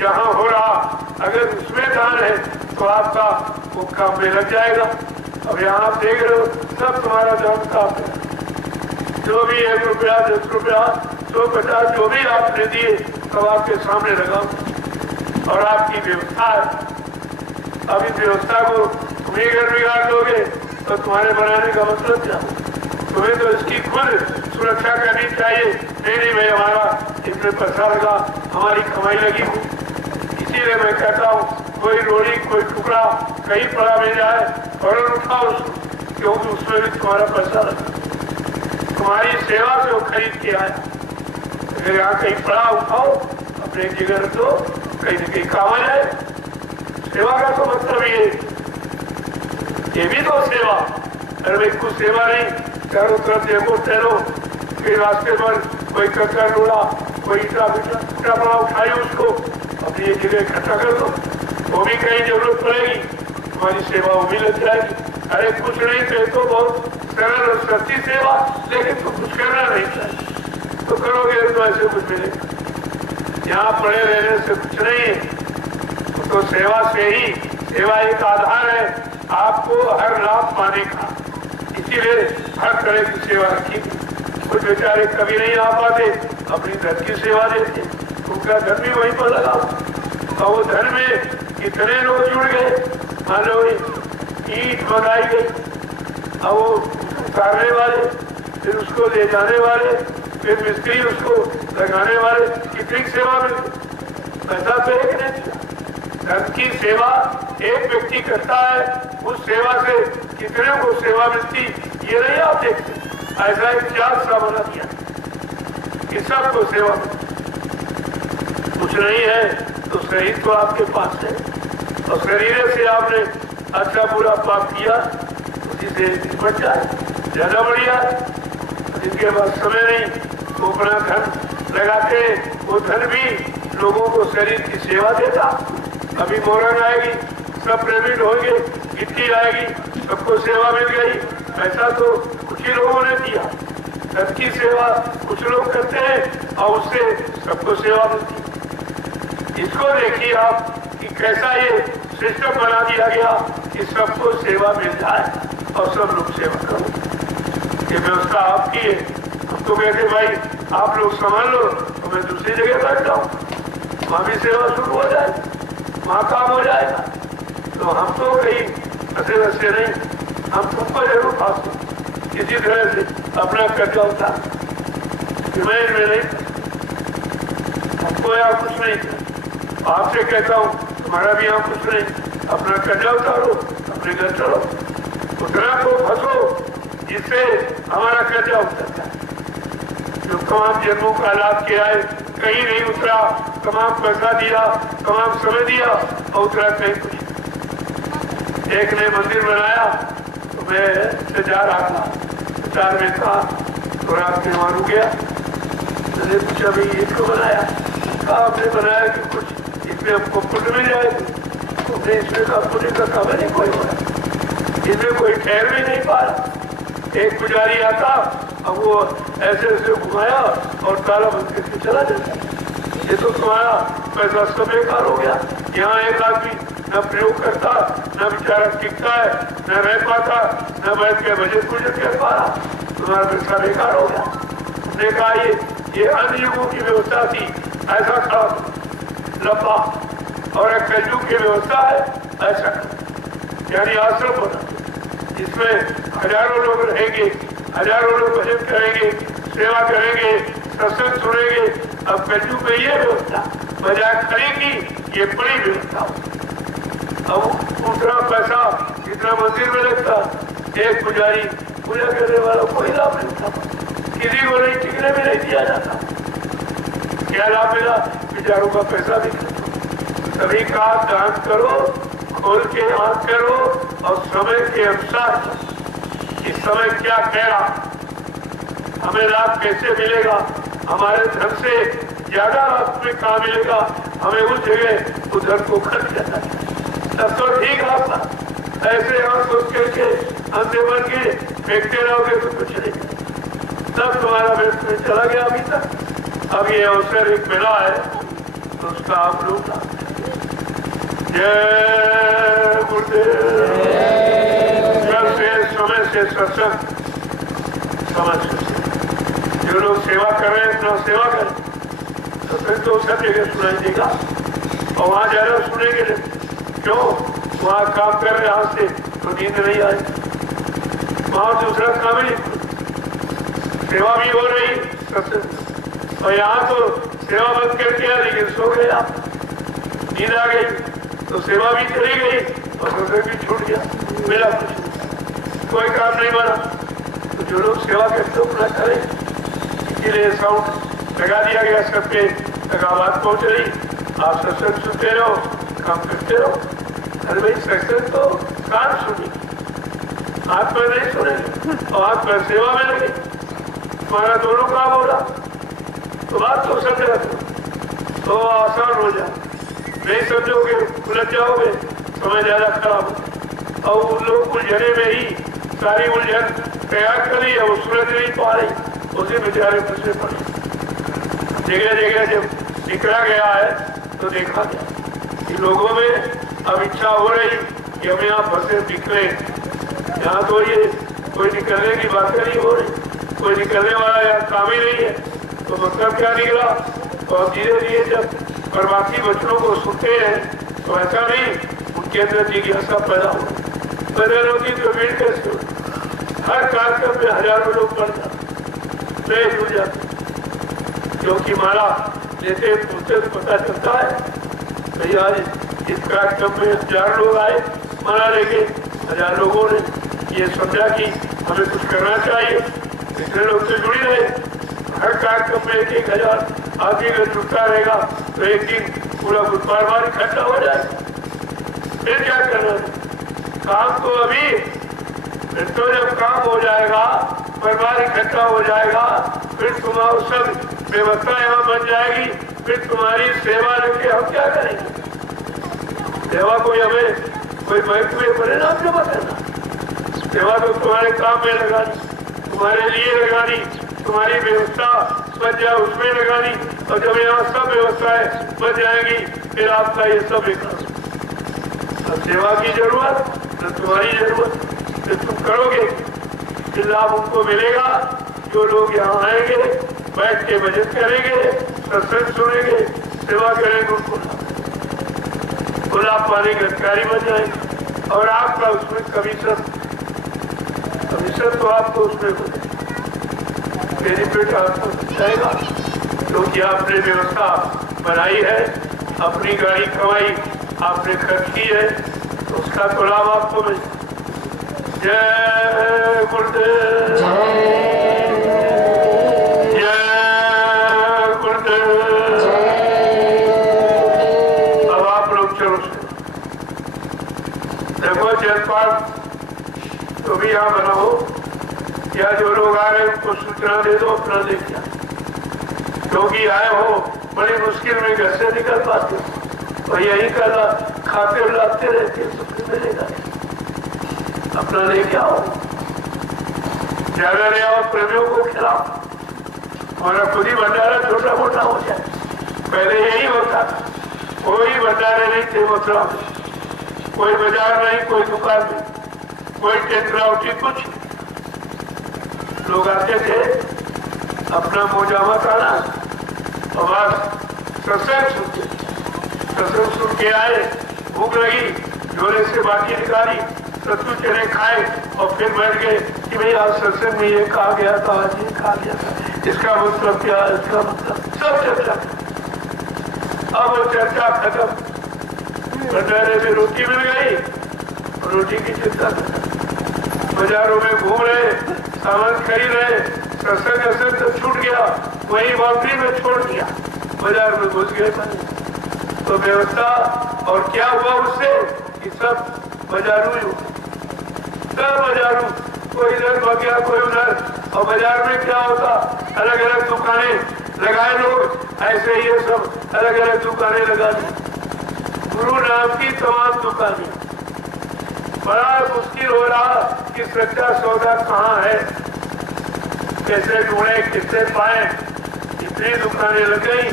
जहाँ हो रहा, अगर उसमें दान है तो आपका वो काम में लग जाएगा। अब यहाँ आप देख रहे हो सब तुम्हारा दान काम है। जो भी 1 रुपया 10 रुपया 150 जो भी आपने दिए तब आपके सामने लगाओ और आपकी व्यवस्था है। अब इस व्यवस्था को तुम्हें अगर बिगाड़ दोगे तो तुम्हारे बनाने का मतलब क्या? तुम्हें तो इसकी खुद सुरक्षा करनी चाहिए। नहीं भाई हमारा इसमें पैसा लगा, हमारी कमाई लगी हुई। इसीलिए मैं कहता हूँ कोई रोड़ी कोई टुकड़ा कहीं पड़ा मिल जाए और उठाओ उसको, क्योंकि उसमें भी तुम्हारा पैसा लगा, तुम्हारी सेवा से वो खरीद के आया। अगर यहाँ कहीं पड़ा उठाओ, अपने एक जगह रख दो, कहीं न कहीं काम आ जाए। सेवा का तो मतलब ये भी तो सेवा। अरे भाई कुछ सेवा नहीं, चारों तरफ देखो टहलो, फिर रास्ते पर कोई कचरा डोला, कोई ईटा टूटा पड़ा उठाई उसको अपनी एक जगह इकट्ठा कर दो, वो भी कहीं जरूरत पड़ेगी, तुम्हारी सेवा वो भी लग जाएगी। अरे कुछ नहीं तो बहुत सरल और सस्ती सेवा, लेकिन तो कुछ करना नहीं चाहिए तो करोगे तो ऐसे कुछ मिलेगा। यहाँ पड़े रहने से कुछ नहीं है, तो सेवा से ही, सेवा एक आधार है आपको हर लाभ पाने का। इसीलिए हर तरह की सेवा रखी। कुछ बेचारे कभी नहीं आ पाते, अपनी धन की सेवा देते, उनका धन भी वहीं पर लगा और वो धन में कितने लोग जुड़ गए। मान लो ईंट बनाई गई, अब वो उतारने वाले, फिर उसको ले जाने वाले, फिर मिस्त्री उसको लगाने वाले, कितनी सेवा मिलती। पैसा तो एक नहीं दिया, धन की सेवा एक व्यक्ति करता है, उस सेवा से कितने को सेवा मिलती ये नहीं आप देखते। ऐसा एक जात सा बना दिया कि सबको सेवा कुछ नहीं है तो शरीर तो आपके पास है और शरीर से आपने अच्छा बुरा पाप किया, उसी से निपट जाए, ज्यादा बढ़िया। जिनके पास समय नहीं वो अपना धन लगाते, वो धन भी लोगों को शरीर की सेवा देता। अभी मोरन आएगी, सब पेमेंट होंगे, गिट्टी आएगी, सबको सेवा मिल गई। ऐसा तो कुछ ही लोगों ने किया। धन की सेवा कुछ लोग करते हैं और उससे सबको सेवा मिलती है। इसको देखिए आप कि कैसा ये सिस्टम बना दिया गया कि सबको सेवा मिल जाए और सब लोग सेवा करो। ये व्यवस्था आपकी है। हम तो कहते भाई आप लोग संभाल लो तो मैं दूसरी जगह बैठ जाऊँ, वहाँ भी सेवा शुरू हो जाए, वहाँ काम हो जाएगा। तो हम तो कहीं ऐसे वैसे नहीं, हम तुमको जरूर खास किसी तरह से अपना कर्जा उतार, मैं इनमें नहीं, हमको यहाँ कुछ नहीं। आपसे कहता हूँ तुम्हारा भी यहाँ कुछ नहीं, अपना कर्जा उतारो, अपने घर चलो, उतना को फंसो जिससे हमारा कर्जा उतर जाए। जो तमाम जन्मों का लाभ किया है, कहीं नहीं उतरा, तमाम पैसा दिया, तमाम समय दिया और उतरा कहीं कुछ। एक ने मंदिर बनाया तो मैं जा रहा था, विचार में था तो रात में वहां गया। मैंने पूछा भाई ये क्यों बनाया? कहा आपने बनाया कि कुछ इसमें हमको पुण्य मिल जाएगी। तो इसमें का पुण्य का काम नहीं कोई हो रहा, इसमें कोई ठहर भी नहीं पा रहा। एक पुजारी आता, अब वो ऐसे ऐसे घुमाया और ताला बंद करके चला जाता। ये तो तुम्हारा पैसा सब बेकार हो गया। यहाँ एक आदमी न प्रयोग करता, न बेचारा टिकता है, न रह पाता, न बैठ के बजट गुजर कर पा रहा, तुम्हारा पैसा बेकार हो गया। हमने कहा ये अन्य युगों की व्यवस्था थी, ऐसा था लंबा, और एक कलयुग की व्यवस्था है ऐसा, यानी आश्रम बना जिसमें हजारों लोग रहेंगे, हजारों लोग भजन करेंगे, सेवा करेंगे, सत्संग सुनेंगे। अब कलयुग में ये व्यवस्था मजाक करेगी, ये बड़ी व्यवस्था। अब उतना पैसा जितना मंदिर में लगता, एक पुजारी पूजा करने वाला कोई लाभ नहीं उठा, किसी को नहीं टिकने में नहीं दिया जाता। क्या लाभ मिला? बेचारों का पैसा भी सभी का दान करो, खोल के आंख करो, और समय के अनुसार इस समय क्या कह रहा, हमें लाभ कैसे मिलेगा, हमारे धन से ज्यादा लाभ में कहाँ मिलेगा, हमें उस जगह उधर को खर्च करना है। तब तो ठीक है, ऐसे और सोच करके अंधे बन के फेंकते रहोगे तो कुछ नहीं, तब तुम्हारा व्यक्ति चला गया अभी तक। अब ये अवसर एक मिला है तो उसका आप लोग जय गुरुदेव। समय से सत्संग, समय से जो लोग सेवा कर रहे हैं अपना सेवा करें, तो फिर तो सब जगह सुनाई देगा, और वहाँ ज्यादा सुनेंगे क्यों, वहाँ काम कर रहे हाथ से तो नींद नहीं आई, वहाँ दूसरा काम ही सेवा भी हो रही सत्संग, और यहाँ तो सेवा बंद करके लेकिन सो गए आप, नींद आ गई तो सेवा भी चली गई और सत्संग भी छूट गया, मेरा कुछ कोई काम नहीं बना। तो जो लोग सेवा करते अपना करें, इसीलिए साउंड लगा दिया गया, सबके तक आवाज पहुंच रही, आप सत्संग सुनते रहो, काम करते रहो। अरे भाई सत्संग तो कान सुनी, हाथ में नहीं सुनेंगे और हाथ में सेवा में लगे, तुम्हारा दोनों काम हो रहा, तो बात तो समझ तो आसान हो जाए। नहीं समझोगे उलझ जाओगे, समय ज्यादा खराब हो। और उन लोग उलझने में ही सारी उलझन तैयार करी है, वो सुलझ नहीं पा रही, उसी बेचारे फंसे पड़े। जगह जगह जब निकला गया है तो देखा गया कि लोगों में अब इच्छा हो रही कि हम यहाँ फंसे निकले, यहाँ तो ये कोई निकलने की बात नहीं हो रही, कोई निकलने वाला यहाँ काम ही नहीं है, तो मतलब क्या निकला। और धीरे धीरे जब परमार्थी वचनों को सुनते हैं तो ऐसा नहीं, उनके अंदर जिज्ञासा पैदा हो, पैदा होती तो भीड़ कैसे हो, हर कार्यक्रम में हजारों लोग बढ़ जाते, जुड़ जाते, क्योंकि माला लेते पूछते पता चलता है भैया इस कार्यक्रम में 1000 लोग आए माला लेके, 1000 लोगों ने ये समझा कि हमें कुछ करना चाहिए, इतने लोग से जुड़ी रहे। हर कार्यक्रम में 1000 आदमी अगर जुटता रहेगा तो एक दिन पूरा बार इकट्ठा हो जाएगा। फिर क्या करना, काम तो अभी, फिर तो जब काम हो जाएगा, परिवार इकट्ठा हो जाएगा, फिर तुम्हारा सब व्यवस्था यहाँ बन जाएगी, फिर तुम्हारी सेवा लेके हम क्या करेंगे। सेवा कोई हमें कोई बैंक में परिणाम जमा करना, सेवा तो तुम्हारे काम में लगानी, तुम्हारे लिए लगानी, तुम्हारी व्यवस्था बन जाए उसमें लगानी, और जब यहाँ सब व्यवस्थाएं बन जाएंगी फिर आपका ये सब विकास। सेवा की जरूरत न तुम्हारी जरूरत, फिर तुम करोगे फिर लाभ उनको मिलेगा जो लोग यहाँ आएंगे, बैठ के भजन करेंगे, सत्संग सुनेंगे, सेवा करेंगे, उनको लाभ पाने के अधिकारी बन जाएंगे, और आपका उसमें कमीशन तो आपको उसमें बेनिफिट आपको जाएगा, क्योंकि आपने व्यवस्था बनाई है, अपनी गाड़ी कमाई आपने खर्च की है, तो उसका तो लाभ आपको मिले। जय गुरुदेव, जय गुरुदेव। अब आप लोग चलो देखो जलपान तो भी यहाँ बनाओ, या जो लोग आ रहे हैं उनको सूचना दे दो, अपना देखिए, क्योंकि आए हो बड़ी मुश्किल में घर से निकल पाते, और यही करना खाते लाते रहते हैं, सुख मिलेगा, अपना लेके आओ, ज्यादा ले आओ, प्रेमियों को खिलाओ, हमारा खुद ही भंडारा छोटा मोटा हो जाए। पहले यही होता, कोई भंडारे नहीं थे मथुरा में, कोई बाजार नहीं, कोई दुकान नहीं, कोई टेंडर आउटी, कुछ लोग आते थे अपना मोजामा खाना और बस सत्संग सुनते, सत्संग सुन के आए, भूख लगी, झोले से बाकी निकाली, सत्तू चने खाए और फिर बैठ गए कि भाई आज सत्संग में ये कहा गया था, आज ये कहा गया था, इसका मतलब क्या, इसका मतलब सब चर्चा। अब चर्चा खत्म, भंडारे में रोटी मिल गई, रोटी की चिंता खत्म, बाजारों में घूम रहे, सामान खरीद रहे, सत्संग असर तो छूट गया, वही बाउंड्री में छोड़ दिया, बाजार में घुस गए। तो व्यवस्था और क्या हुआ उससे कि सब बाजारू ही, सब बाजारू, कोई इधर भाग गया, कोई उधर। और बाजार में क्या होता, अलग अलग दुकानें लगाए लोग, ऐसे ये सब अलग अलग दुकानें लगा दी, गुरु नाम की तमाम दुकानें। बड़ा मुश्किल हो रहा कि सच्चा सौदा कहाँ है, कैसे ढूंढे, किससे पाए, इतनी दुकानें लग गई,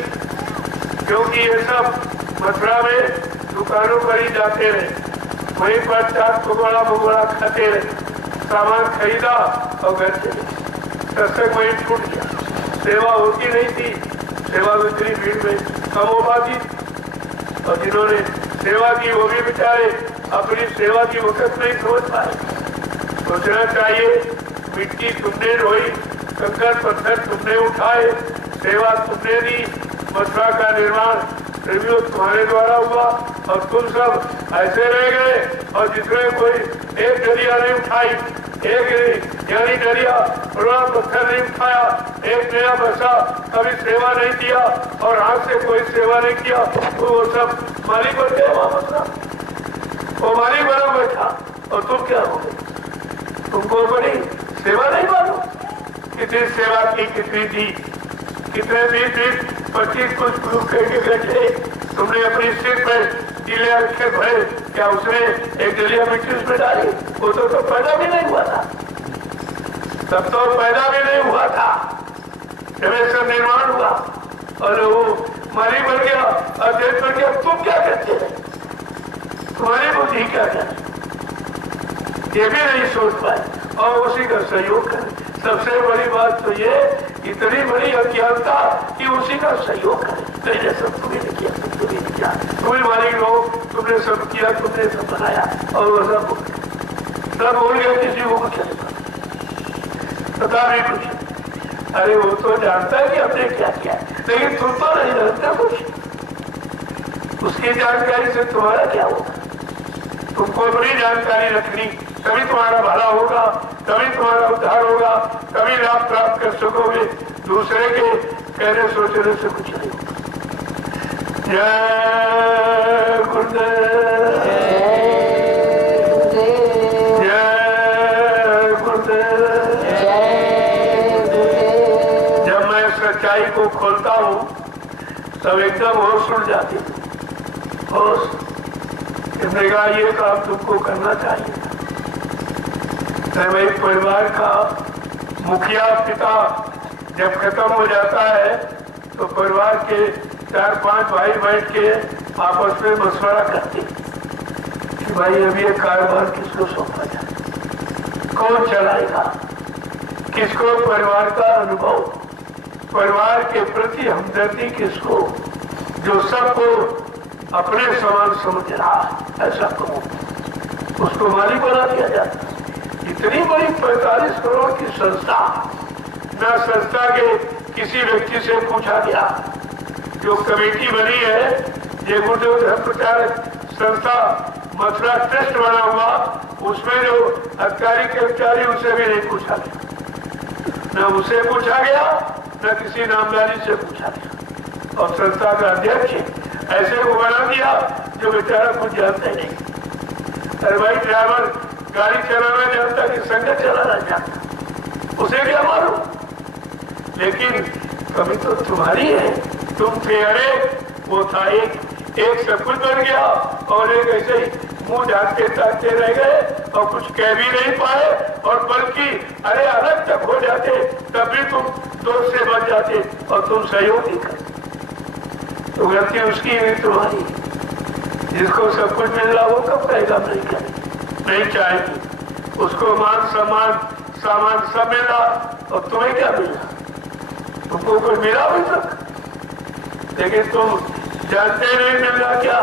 क्योंकि ये सब मथुरा में दुकानों पर ही जाते रहे, वहीं पर चाट पकौड़ा भुगड़ा खाते रहे, सामान खरीदा और घर चले, सत्संग वहीं छूट गया, सेवा होती नहीं थी, सेवा इतनी भीड़ में कम हो पाती, और जिन्होंने सेवा की वो भी बेचारे अपनी सेवा की वक्त नहीं समझ पाए। सोचना चाहिए, मिट्टी तुमने ढोई, कंकड़ पत्थर तुमने उठाए, सेवा तुमने दी, मथुरा का निर्माण रिव्यू तुम्हारे द्वारा हुआ, और तुम सब ऐसे रह गए, और जिसमें कोई एक डलिया नहीं उठाई, एक यानी डलिया बड़ा पत्थर नहीं उठाया, एक नया बसा कभी सेवा नहीं दिया, और हाथ से कोई सेवा नहीं किया, तो वो सब मालिक बन गए, वो मालिक बना बैठा, और तुम क्या हो गए, तुमको बड़ी सेवा नहीं मालूम, कितनी सेवा की, कितनी दी, कितने 20-25 घंटे तुमने अपनी सिर पर टीले रखे भरे, क्या उसने एक डलिया मिट्टी उसमें डाली, वो तो पैदा भी नहीं हुआ था, तब तो पैदा भी नहीं हुआ था जब इसका निर्माण हुआ, और वो माली बन गया, अध्यक्ष बन गया, तुम क्या करते हैं, तुम्हारी बुद्धि क्या करे, ये भी नहीं सोच पाए, और उसी का सहयोग करें। सबसे बड़ी बात तो ये, इतनी बड़ी अज्ञानता कि उसी का सहयोग करें, मैंने सब तुम्हें नहीं किया, तुम्हें नहीं किया, तुम्हें मालिक लोग, तुमने सब किया, तुमने सब बनाया, और वो सब बोल गया, किसी को कुछ नहीं पता भी कुछ। अरे वो तो जानता है कि हमने क्या किया, लेकिन तुम तो नहीं जानते कुछ, उसकी जानकारी से तुम्हारा क्या होगा, तुमको अपनी जानकारी रखनी, तभी तुम्हारा भला होगा, तभी तुम्हारा उद्धार होगा, तभी लाभ प्राप्त कर सकोगे, दूसरे के कहने सोचने से कुछ नहीं होगा। जय गुरुदेव, जय गुरुदेव। जब मैं सच्चाई को खोलता हूँ तब एकदम होश उड़ जाती है, होश, इसने कहा ये काम तुमको करना चाहिए। भाई परिवार का मुखिया पिता जब खत्म हो जाता है तो परिवार के 4-5 भाई बैठ के आपस में मशवरा करते कि भाई अब ये कारोबार किसको सौंपा जाए, कौन चलाएगा, किसको परिवार का अनुभव, परिवार के प्रति हमदर्दी किसको, जो सबको अपने समान समझ रहा है, ऐसा कहो, उसको मालिक बना दिया जाता। इतनी बड़ी 45 करोड़ की संस्था, न संस्था के किसी व्यक्ति से पूछा गया, जो कमेटी बनी है, ये गुरुदेव धर्म प्रचारक संस्था मथुरा ट्रस्ट बना हुआ, उसमें जो अधिकारी कर्मचारी उनसे भी नहीं पूछा गया, न उसे पूछा गया, न किसी नामदारी से पूछा गया, और संस्था का अध्यक्ष ऐसे को बना दिया जो बेचारा कुछ जानते नहीं। अरे भाई ड्राइवर गाड़ी चलाना जानता कि संगत चलाना जानता, उसे क्या मालूम, लेकिन कभी तो तुम्हारी है, तुम थे, अरे वो था एक सब कुछ बन गया, और एक ऐसे ही मुंह झाँकते ताकते रह गए और कुछ कह भी नहीं पाए, और बल्कि अरे अलग तक हो जाते तब भी तुम दोस्त से बच जाते और तुम सहयोग ही करते, तो गलती उसकी नहीं तुम्हारी। जिसको सब कुछ मिल रहा वो कब कहेगा नहीं कहेगा, नहीं चाहेगी। उसको मान सम्मान सामान सब मिला और तुम्हें क्या मिला? तुमको कोई मिला भी तक, लेकिन तुम जानते नहीं मिल रहा क्या।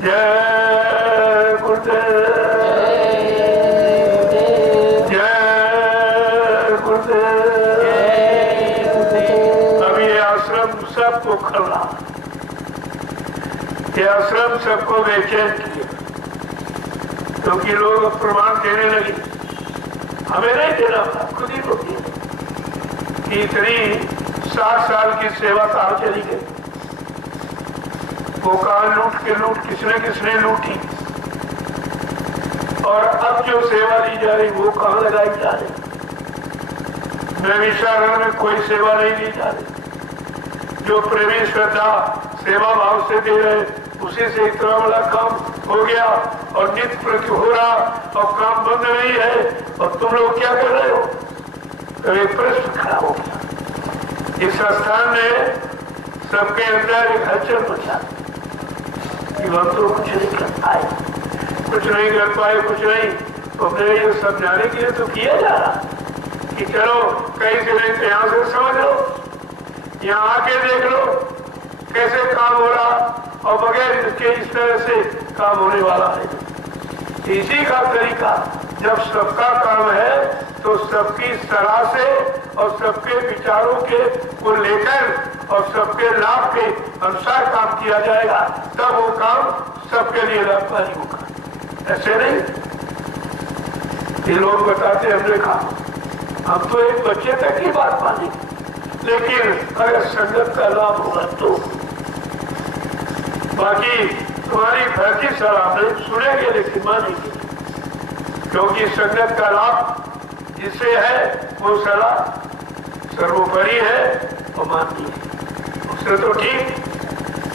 जय गुरुदेव, जय गुरुदेव। अब ये आश्रम सबको खड़ा, ये आश्रम सबको बेचैन किया, क्योंकि लोग प्रमाण देने लगे। हमें नहीं देना था, खुद ही तो किया कि इतनी 60 साल की सेवा कहाँ चली गई। वो कहाँ लूट किसने लूटी, और अब जो सेवा दी जा रही वो कहाँ लगाई जा रही। नैमिषारण्य में कोई सेवा नहीं दी जा रही। जो प्रेमी श्रद्धा सेवा भाव से दे रहे उसी से इतना बड़ा काम हो गया और नित्य प्रति हो रहा और काम बंद नहीं है, और तुम लोग क्या कर रहे हो? तो एक प्रश्न खड़ा हो गया। इस संस्थान ने सबके अंदर एक हलचल मचा कि हम तो कुछ नहीं कर पाए, कुछ नहीं, तो हमने ये समझाने के लिए तो किया जा रहा कि चलो कहीं से नहीं, यहाँ से समझ लो, यहाँ आके देख लो कैसे काम हो रहा, और बगैर इसके इस तरह से काम होने वाला है। इसी का तरीका, जब सबका काम है तो सबकी सलाह से और सबके विचारों के को लेकर और सबके लाभ के अनुसार काम किया जाएगा, तब वो काम सबके लिए लाभकारी होगा। ऐसे नहीं ये लोग बताते हमने कहा, हम तो एक बच्चे तक की बात मानी, लेकिन अगर संगत का लाभ होगा तो बाकी तुम्हारी घर की सलाह में सुनेंगे लेकिन मानेंगे, क्योंकि संगत का लाभ जिससे है वो सलाह सर्वोपरि है और मानती है। उससे तो ठीक,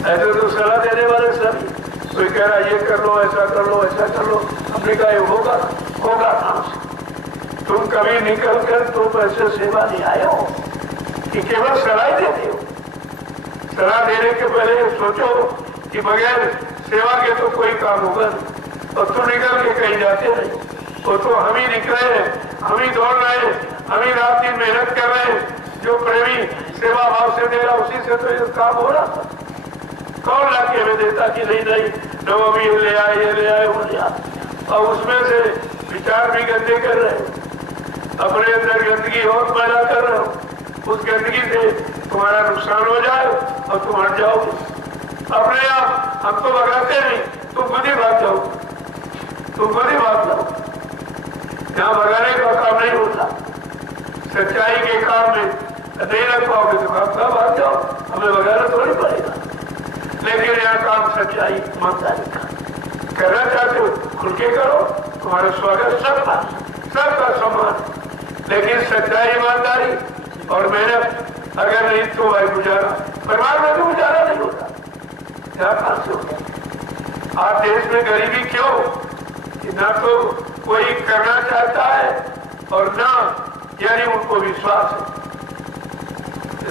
ऐसे तो सलाह देने वाले सभी, कोई कह रहा ये कर लो, ऐसा कर लो, ऐसा कर लो, हमने कहा ये होगा काम से। तुम कभी निकल कर तुम ऐसे सेवा नहीं आए हो कि केवल सलाह देते हो। सलाह देने के पहले सोचो कि बगैर सेवा के तो कोई काम होगा नहीं, और तुम निकल के कहीं जाते नहीं। वो तो हम ही निकले हैं, हम ही दौड़ रहे हैं, हम ही रात दिन मेहनत कर रहे हैं। जो प्रेमी सेवा भाव से दे रहा उसी से तो ये काम हो रहा था। कौन ला के हमें देता कि नहीं लो अभी ये ले आए वो ले आए, और उसमें से विचार भी गंदे कर रहे हो, अपने अंदर गंदगी और पैदा कर रहे हो। उस गंदगी से तुम्हारा नुकसान हो जाए और तुम हट जाओगे अपने आप। हम तो भगाते नहीं, तुम खुद ही भाग जाओ, तुम खुद ही भाग जाओ। यहाँ भगाने का काम नहीं होता, सच्चाई के काम में नहीं लग पाओगे तो काम भाग जाओ, हमें भगाना थोड़ी पड़ेगा। लेकिन यहाँ काम सच्चाई ईमानदारी का करना चाहते हो, खुल के करो, तुम्हारा स्वागत सबका सम्मान, लेकिन सच्चाई ईमानदारी और मेहनत अगर नहीं तो भाई गुजारा, परिवार में तो गुजारा नहीं होता। क्या कहां से होगा? आज देश में गरीबी क्यों? कि ना तो कोई करना चाहता है और ना यानी उनको विश्वास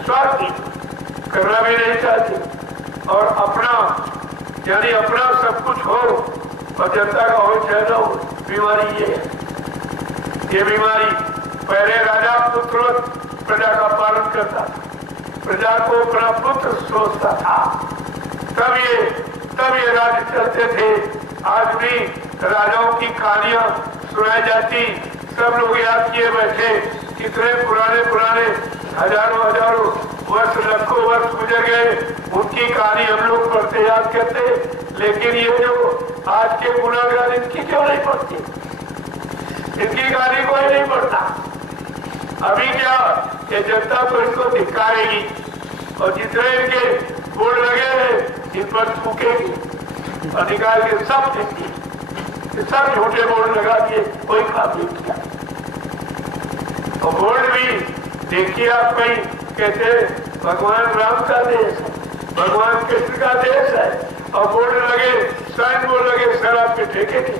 नहीं, करना भी नहीं चाहते, और अपना यानी अपना सब कुछ हो और जनता का हो चाहे ना हो। बीमारी ये है, ये बीमारी पहले राजा पुत्र प्रजा का पालन करता था, प्रजा को अपना पुत्र सोचता था, तब ये राज्य चलते थे। आज भी राजाओं की कहानियां सुनाई जाती, सब लोग याद किए बैठे, कितने पुराने हजारों वर्ष लाखों वर्ष गुजर गए, उनकी कहानी हम लोग पढ़ते याद करते। लेकिन ये जो आज के गुनाहगार, इनकी क्यों नहीं पढ़ती? इनकी कहानी कोई नहीं पढ़ता। अभी क्या ये जनता तो इनको धिक्कारेगी, और जितने इनके बोर्ड लगे हैं इन पर थूकेगी और निकाल के सब देती, सब झूठे बोर्ड लगा दिए, कोई काम नहीं किया। और बोर्ड भी देखिए आप, कहीं कहते भगवान राम का देश है, भगवान कृष्ण का देश है, और बोर्ड लगे, साइन बोर्ड लगे शराब के ठेके के।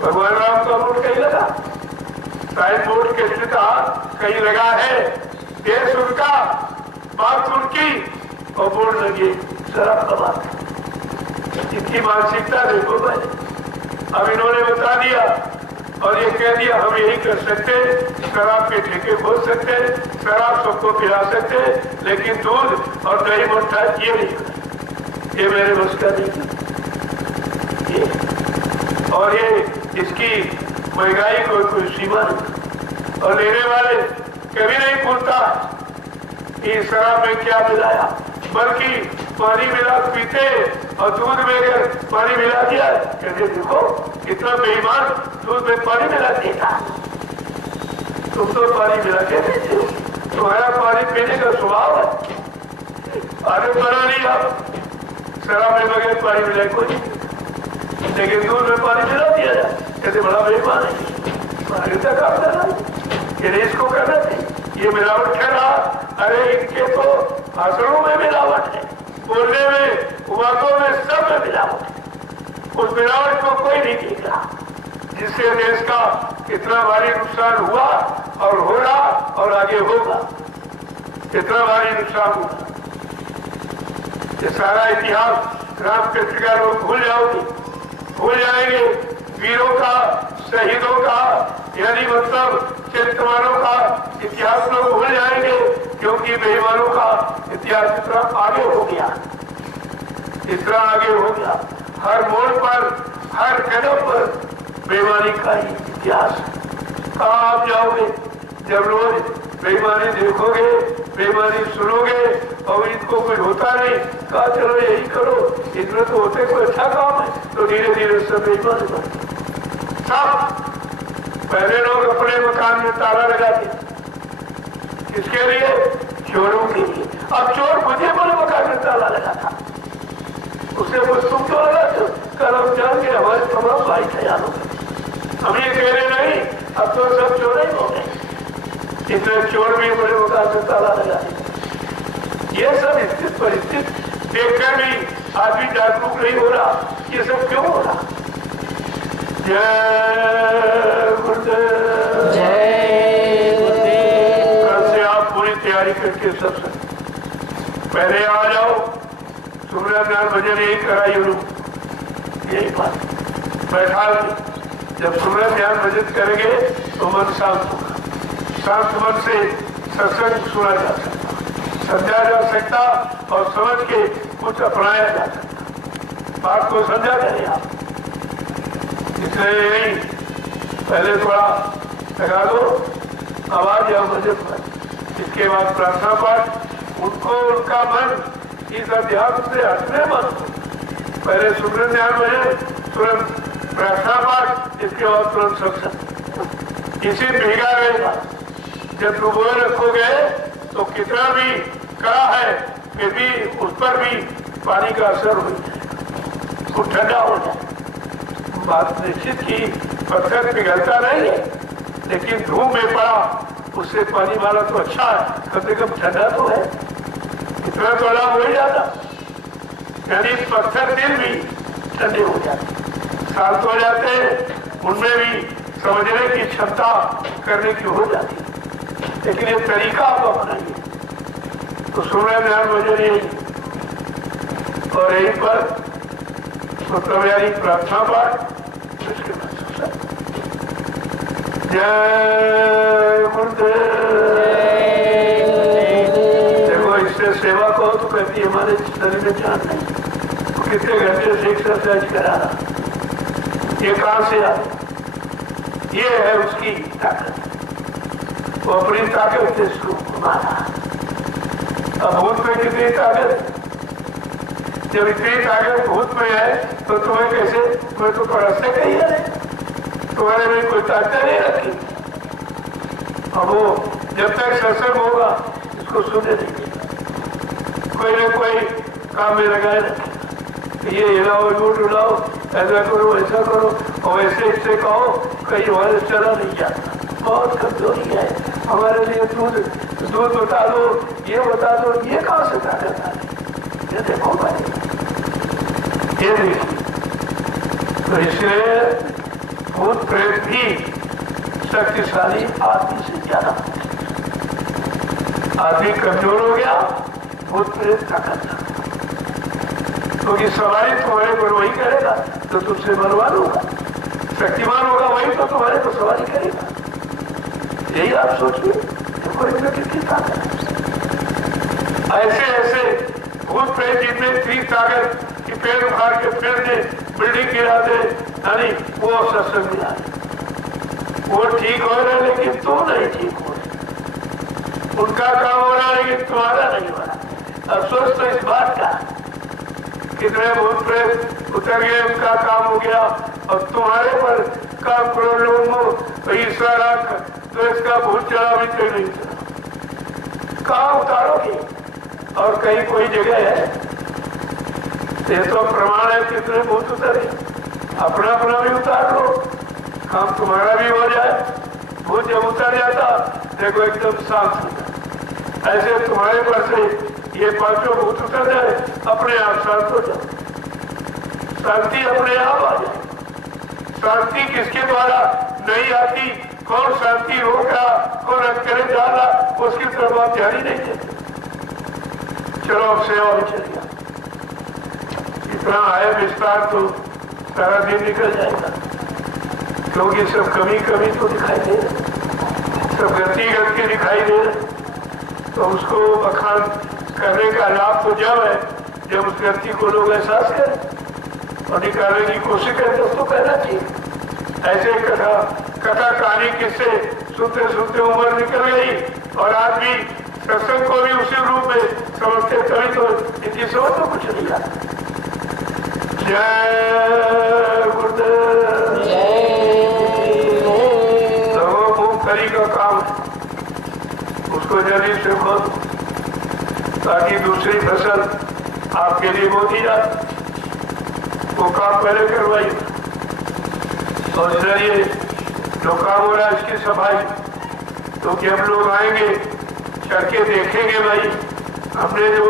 भगवान राम का बोर्ड कहीं लगा, साइन बोर्ड कृष्ण का कहीं लगा है, देश उनका, बात उनकी, और बोर्ड लगी शराब का बात। इनकी मानसिकता देखो भाई। अब इन्होंने बता दिया और ये कह दिया हम यही कर सकते, शराब के ठेके खोल सकते, शराब सबको पिला सकते, लेकिन दूध और दही मट्ठा ये नहीं, ये मेरे बस का नहीं। और ये इसकी महंगाई कोई सीमा नहीं। और लेने वाले कभी नहीं पूछता कि शराब में क्या मिलाया, बल्कि पानी मिला पीते और दूध में अगर पानी मिला दिया कहते देखो कितना बेईमान, दूध में पानी मिला देता। तुम तो पानी मिला के देते हो, तुम्हारा पानी पीने का स्वभाव है। आगे बना नहीं आप शराब में बगैर पानी मिलाए कोई, लेकिन दूध में पानी मिला दिया जाए कहते बड़ा बेईमान है। आगे तक आप करना इसको करना चाहिए, ये मिलावट कर रहा। अरे इनके तो भाषणों में मिलावट है, बोलने में, बातों में, सब में मिलावट है। उस मिलावट को कोई नहीं देख रहा, जिससे देश का इतना भारी नुकसान हुआ और हो रहा और आगे होगा। इतना भारी नुकसान हुआ, ये सारा इतिहास राम पत्रिका लोग भूल जाओगे, भूल जाएंगे। वीरों का, शहीदों का, यानी मतलब चरित्रवानों का इतिहास लोग भूल जाएंगे, क्योंकि बेईमानों का इतिहास इतना आगे हो गया, इतना आगे हो गया। हर मोड़ पर, हर कदम पर बेईमानी का ही इतिहास। कहाँ आप जाओगे जब रोज बेईमानी देखोगे, बेईमानी सुनोगे और इनको कुछ होता नहीं, कहा चलो यही करो, इसमें तो होते कोई अच्छा काम है, तो धीरे धीरे सब बेईमानी बन। सब पहले लोग अपने मकान में ताला लगाते, किसके लिए? चोरों के लिए। अब चोर मुझे बोले मकान में ताला लगा था, उसे कुछ तुम क्यों लगाते हो? कल हम जान के हमारे तमाम भाई तैयार हो गए, हम ये कह रहे नहीं, अब तो सब चोर ही हो गए, इसलिए चोर भी बोले मकान में ताला लगा। ये सब स्थित परिस्थिति देखकर भी आदमी जागरूक नहीं हो रहा, ये सब क्यों हो रहा? जय गुरुदेव, जय गुरुदेव। कल से आप पूरी तैयारी करके सब पहले आ जाओ, सूर्य ज्ञान भजन यही कराइए लोग, यही बात बैठा। जब सूर्य ध्यान भजन करेंगे तो मन शांत होगा, शांत मन से सत्संग सुना जा सकता, समझा जा सकता और समझ के कुछ अपनाया जा सकता। बात को समझा करें आप, इसलिए यही पहले थोड़ा लगा दो आवाज या भजन पर, इसके बाद प्रार्थना पाठ। उनको उनका मन इस अध्यात्म से हटने मत, पहले सूर्य ध्यान भजन, तुरंत प्रार्थना पाठ, इसके बाद तुरंत सत्संग, इसी भीगा रहेगा। जब डुबोए रखोगे तो कितना भी कड़ा है फिर भी उस पर भी पानी का असर हो जाए, वो ठंडा हो जाए। बात निश्चित की पत्थर पिघलता नहीं है, लेकिन धूप में पड़ा उससे पानी वाला तो अच्छा है, कम से कम ठंडा तो है, इतना तो लाभ हो ही जाता। यानी पत्थर दिल भी ठंडे हो जाते, शांत हो जाते हैं, उनमें भी समझने की क्षमता करने की हो जाती है। लेकिन ये तरीका आप अपनाइए तो सूर्य ध्यान भजन यही, और यहीं पर मतलब यानी प्रार्थना पाठ, इसके बाद जय गुरुदेव। देखो इससे सेवा कहो तो कहती है हमारे शरीर में जान नहीं, तो कितने घंटे से एक्सरसाइज करा रहा, ये कहां से आ, ये है उसकी ताकत, वो अपनी ताकत से इसको मारा। अब भूत में कितनी ताकत, जब इतनी ताकत भूत में है तो तुम्हें कैसे, तुम्हें तो परस्ते कही है, तुम्हारे में कोई ताकत नहीं रखी। अब वो जब तक सत्संग होगा इसको सुनने देंगे, कोई ना कोई काम में लगाए रखे, ये हिलाओ, यूट उड़ाओ, ऐसा करो, ऐसा करो, और ऐसे इससे कहो, कहीं हमारे चला नहीं जाता, बहुत कमजोरी है हमारे लिए। दूध बता दो, ये बता दो, ये कहाँ से ताकत आ रही, ये देखो भाई, ये देखिए। तो इसलिए भूत प्रेत भी शक्तिशाली आदमी से ज्यादा, आदमी कमजोर हो गया, भूत प्रेत ताकत। क्योंकि सवारी तुम्हारे पर वही करेगा तो तुमसे बलवान होगा, शक्तिमान होगा वही तो तुम्हारे पर सवारी करेगा। यही आप सोचिए, कितनी ताकत। ऐसे ऐसे भूत प्रेत जिनमें इतनी ताकत कि पेड़ उखाड़ के फेर दे, बिल्डिंग गिरा दे, यानी वो सत्संग मिला, वो ठीक हो रहे लेकिन तुम नहीं ठीक हो रहे। उनका काम हो रहा है लेकिन तुम्हारा नहीं हो रहा। अफसोस तो इस बात का, कितने भूत प्रेत उतर गए, उनका काम हो गया और तुम्हारे पर काम करो लोगों तो ईश्वर रख तो इसका भूत चला भी तो नहीं उतरा। कहाँ उतारोगे? और कहीं कोई जगह है? ये तो प्रमाण है कितने भूत उतरे। अपना अपना भी उतार लो, काम तुम्हारा भी हो जाए। भूत जब उतर जाता देखो एकदम शांत हो जाए। ऐसे तुम्हारे पर से ये पांचों भूत उतर जाए, अपने आप शांत हो जाए, शांति अपने आप आ जाए। शांति किसके द्वारा नहीं आती? कौन शांति होगा, कौन करे जाना, उसकी तरफ आप ध्यान ही नहीं देते। चलो अब सेवा में चलिए, इतना है विस्तार तो सारा दिन निकल जाएगा, क्योंकि सब कमी कमी तो दिखाई दे रहे, सब गति के दिखाई दे रहे। तो उसको बखान करने का लाभ तो जब है जब उस गति को लोग एहसास करें और निकालने की कोशिश करें तो उसको कहना चाहिए। ऐसे कथा कहानी किससे सुनते सुनते उम्र निकल गई और आदमी सत्संग को भी उसी रूप में समझते, तभी तो इनकी समझ तो कुछ नहीं आता। जय गुरुदेव। मूंगफली का काम उसको जल्दी से खोद ताकि दूसरी फसल आपके लिए बोती जाए, वो काम पहले करवाइए। और जरिए जो काम हो रहा है इसकी सफाई, तो कि हम लोग आएंगे चढ़ के देखेंगे भाई हमने जो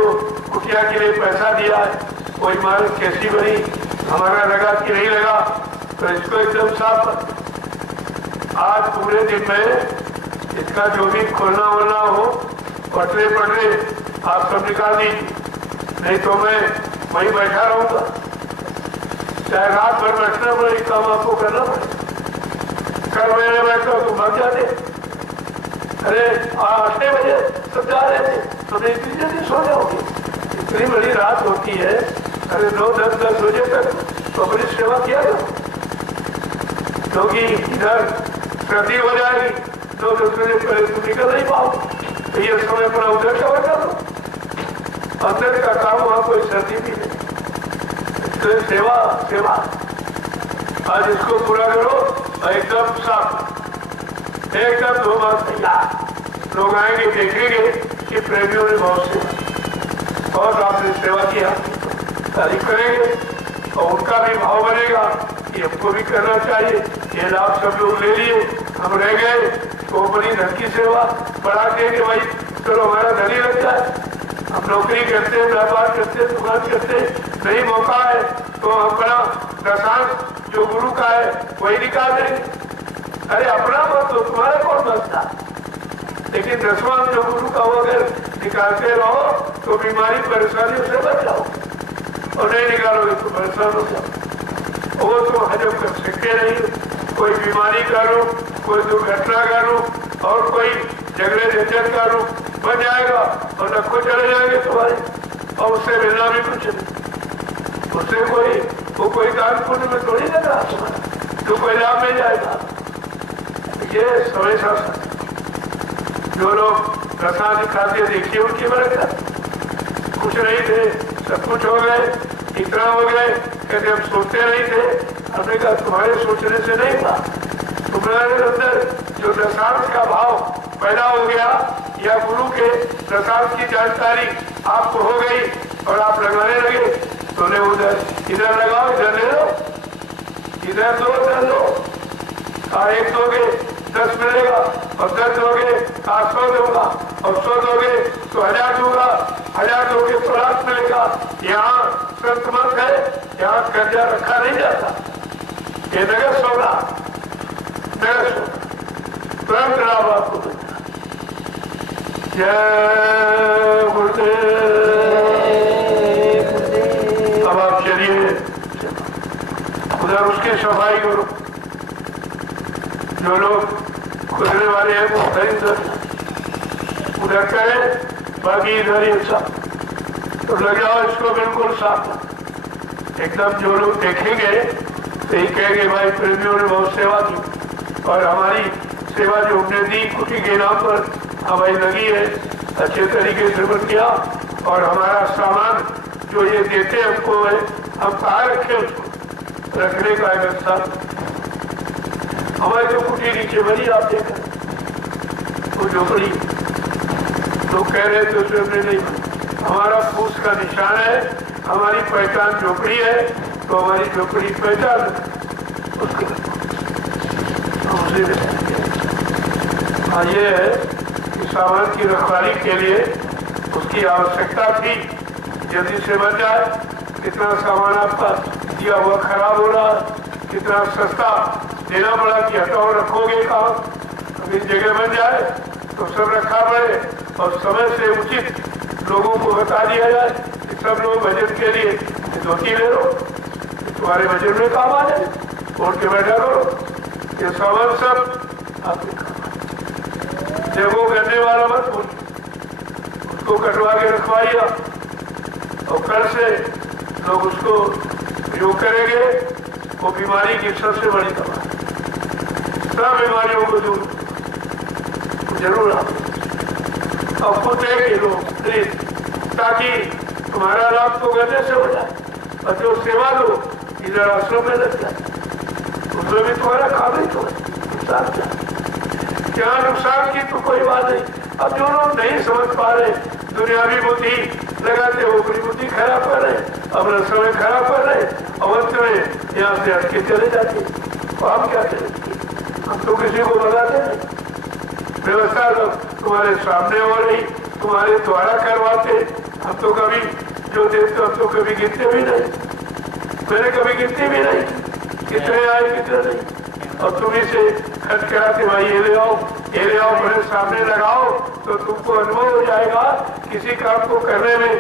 कुटिया के लिए पैसा दिया है वो इमारत कैसी बनी, हमारा लगा कि नहीं लगा, तो इसको एकदम साफ कर। आज पूरे दिन में इसका जो भी खोलना वोलना हो, पटरे पटरे आप सब निकाल दीजिए, नहीं तो मैं वहीं बैठा रहूंगा, चाहे रात भर बैठना पड़े, काम आपको करना पड़ेगा। कल मैंने बैठा तो भाग जाते, अरे 8 बजे सब जा रहे थे तो इतनी जल्दी सो जाओगे, इतनी बड़ी रात होती है, अरे 9, 10, 10 बजे तक तो अपनी सेवा किया करो, क्योंकि इधर सर्दी हो जाएगी, 2, 10 बजे पहले तुम निकल नहीं पाओ, तो ये समय पर उधर कवर कर लो, अंदर का काम वहां कोई सर्दी भी नहीं। तो सेवा सेवा आज इसको पूरा करो, एकदम साफ, एकदम 2 बार तैयार। लोग आएंगे देखेंगे कि प्रेमियों ने बहुत आपने सेवा किया, तारीफ करेंगे और उनका भी भाव बनेगा कि हमको भी करना चाहिए। ये लाभ सब लोग ले लिए, हम रह गए तो बड़ी धन की सेवा बढ़ा के कि भाई चलो हमारा धनी लग जाए, हम नौकरी करते, व्यापार करते, दुकान करते, नहीं मौका है तो अपना दशांश जो गुरु का है वही निकाल देंगे। अरे अपना मत तो तुम्हारा कौन बचता, लेकिन दसवां जो गुरु का वो अगर निकालते रहो तो बीमारी परेशानियों से बच जाओ, और नहीं निकालोगे तो परेशान हो जाओ। वो तो हजम कर सकते नहीं, कोई बीमारी का रूप, कोई दुर्घटना का रूप और कोई झगड़े झंझट का रूप बन जाएगा और नखो चले जाएंगे तुम्हारे, और उससे मिलना भी कुछ नहीं, उससे कोई दान पुण्य में थोड़ी लगा तुम्हारा, तो कोई लाभ मिल जाएगा। ये समय शासन जो लोग दशा दिखाते देखिए उनकी बरकत, कुछ नहीं थे सब कुछ हो गए, इतना हो गए कहते हम सोचते नहीं थे, हमने कहा तुम्हारे सोचने से नहीं हुआ, तुम्हारे अंदर जो दशांश का भाव पैदा हो गया या गुरु के दशांश की जानकारी आपको हो गई और आप लगाने लगे, तो ने उधर इधर लगाओ, इधर ले लो, इधर दो, इधर लो, 1 दोगे 10 मिलेगा, और 10 दोगे 100 दूंगा, और 100 दोगे तो 1000 दूंगा, 1000 दोगे तो 1,00,000 मिलेगा। यहाँ संत मत है, यहाँ कर्जा रखा नहीं जाता, ये नगर सोना, नगर सोना तुरंत लाभ आपको मिलता। जय गुरुदेव। अब और उसकी सफाई करो। जो लोग खुदने वाले हैं वो उधर करें, बाकी इधर ही अच्छा तो लग जाओ इसको बिल्कुल साफ। एकदम जो लोग देखेंगे तो ये कहेंगे भाई प्रेमियों ने बहुत सेवा की और हमारी सेवा जो हमने दी कुटी के नाम पर हमारी लगी है, अच्छे तरीके से बन किया और हमारा सामान जो ये देते हमको है, हम कहाँ रखें उसको रखने का एक अच्छा हमारी जो कुटी नीचे बनी आप देखें वो झोपड़ी लोग कह रहे थे उसमें हमने नहीं बनी। हमारा फूस का निशान है, हमारी पहचान झोपड़ी है तो हमारी झोपड़ी पहचान उसके हाँ ये है कि सामान की रखवाली के लिए उसकी आवश्यकता थी। जल्दी से बन जाए, कितना सामान आपका दिया हुआ खराब हो रहा, कितना सस्ता देना पड़ा कि हटाओ रखोगे कहाँ। अब इस जगह बन जाए तो सब रखा पड़े और समय से उचित लोगों को बता दिया जाए कि सब लोग भजन के लिए धोती ले लो, तुम्हारे भजन में काम आ जाए, उठ के बैठा करो। ये सामान सब आपके काम जब वो करने वाला मत बोल, उसको कटवा के रखवाइए और कल से लोग उसको योग करेंगे। वो बीमारी की सबसे बड़ी दवा है, सब बीमारियों को दूर जरूर आप और खुद देखे लोग प्लीज, ताकि तुम्हारा लाभ तो करने से हो जाए और जो सेवा लो इधर आश्रम में लग जाए, उसमें भी तुम्हारा काम ही तो नुकसान जाए। क्या नुकसान की तो कोई बात नहीं। अब जो लोग नहीं समझ पा रहे, दुनियावी बुद्धि लगाते हो, अपनी बुद्धि खराब कर रहे, अपना समय खराब कर रहे और अंत में यहाँ से हट के चले जाते। तो हम क्या करें, हम तो किसी को बताते नहीं। व्यवस्था तो तुम्हारे सामने हो रही, तुम्हारे द्वारा करवाते, हम तो कभी जो देते हम तो कभी गिनते भी नहीं, मैंने कभी गिनती भी नहीं कितने आए कितने नहीं। और तुम इसे खर्च कराते भाई ये ले आओ मेरे सामने लगाओ तो तुमको अनुभव हो जाएगा किसी काम को करने में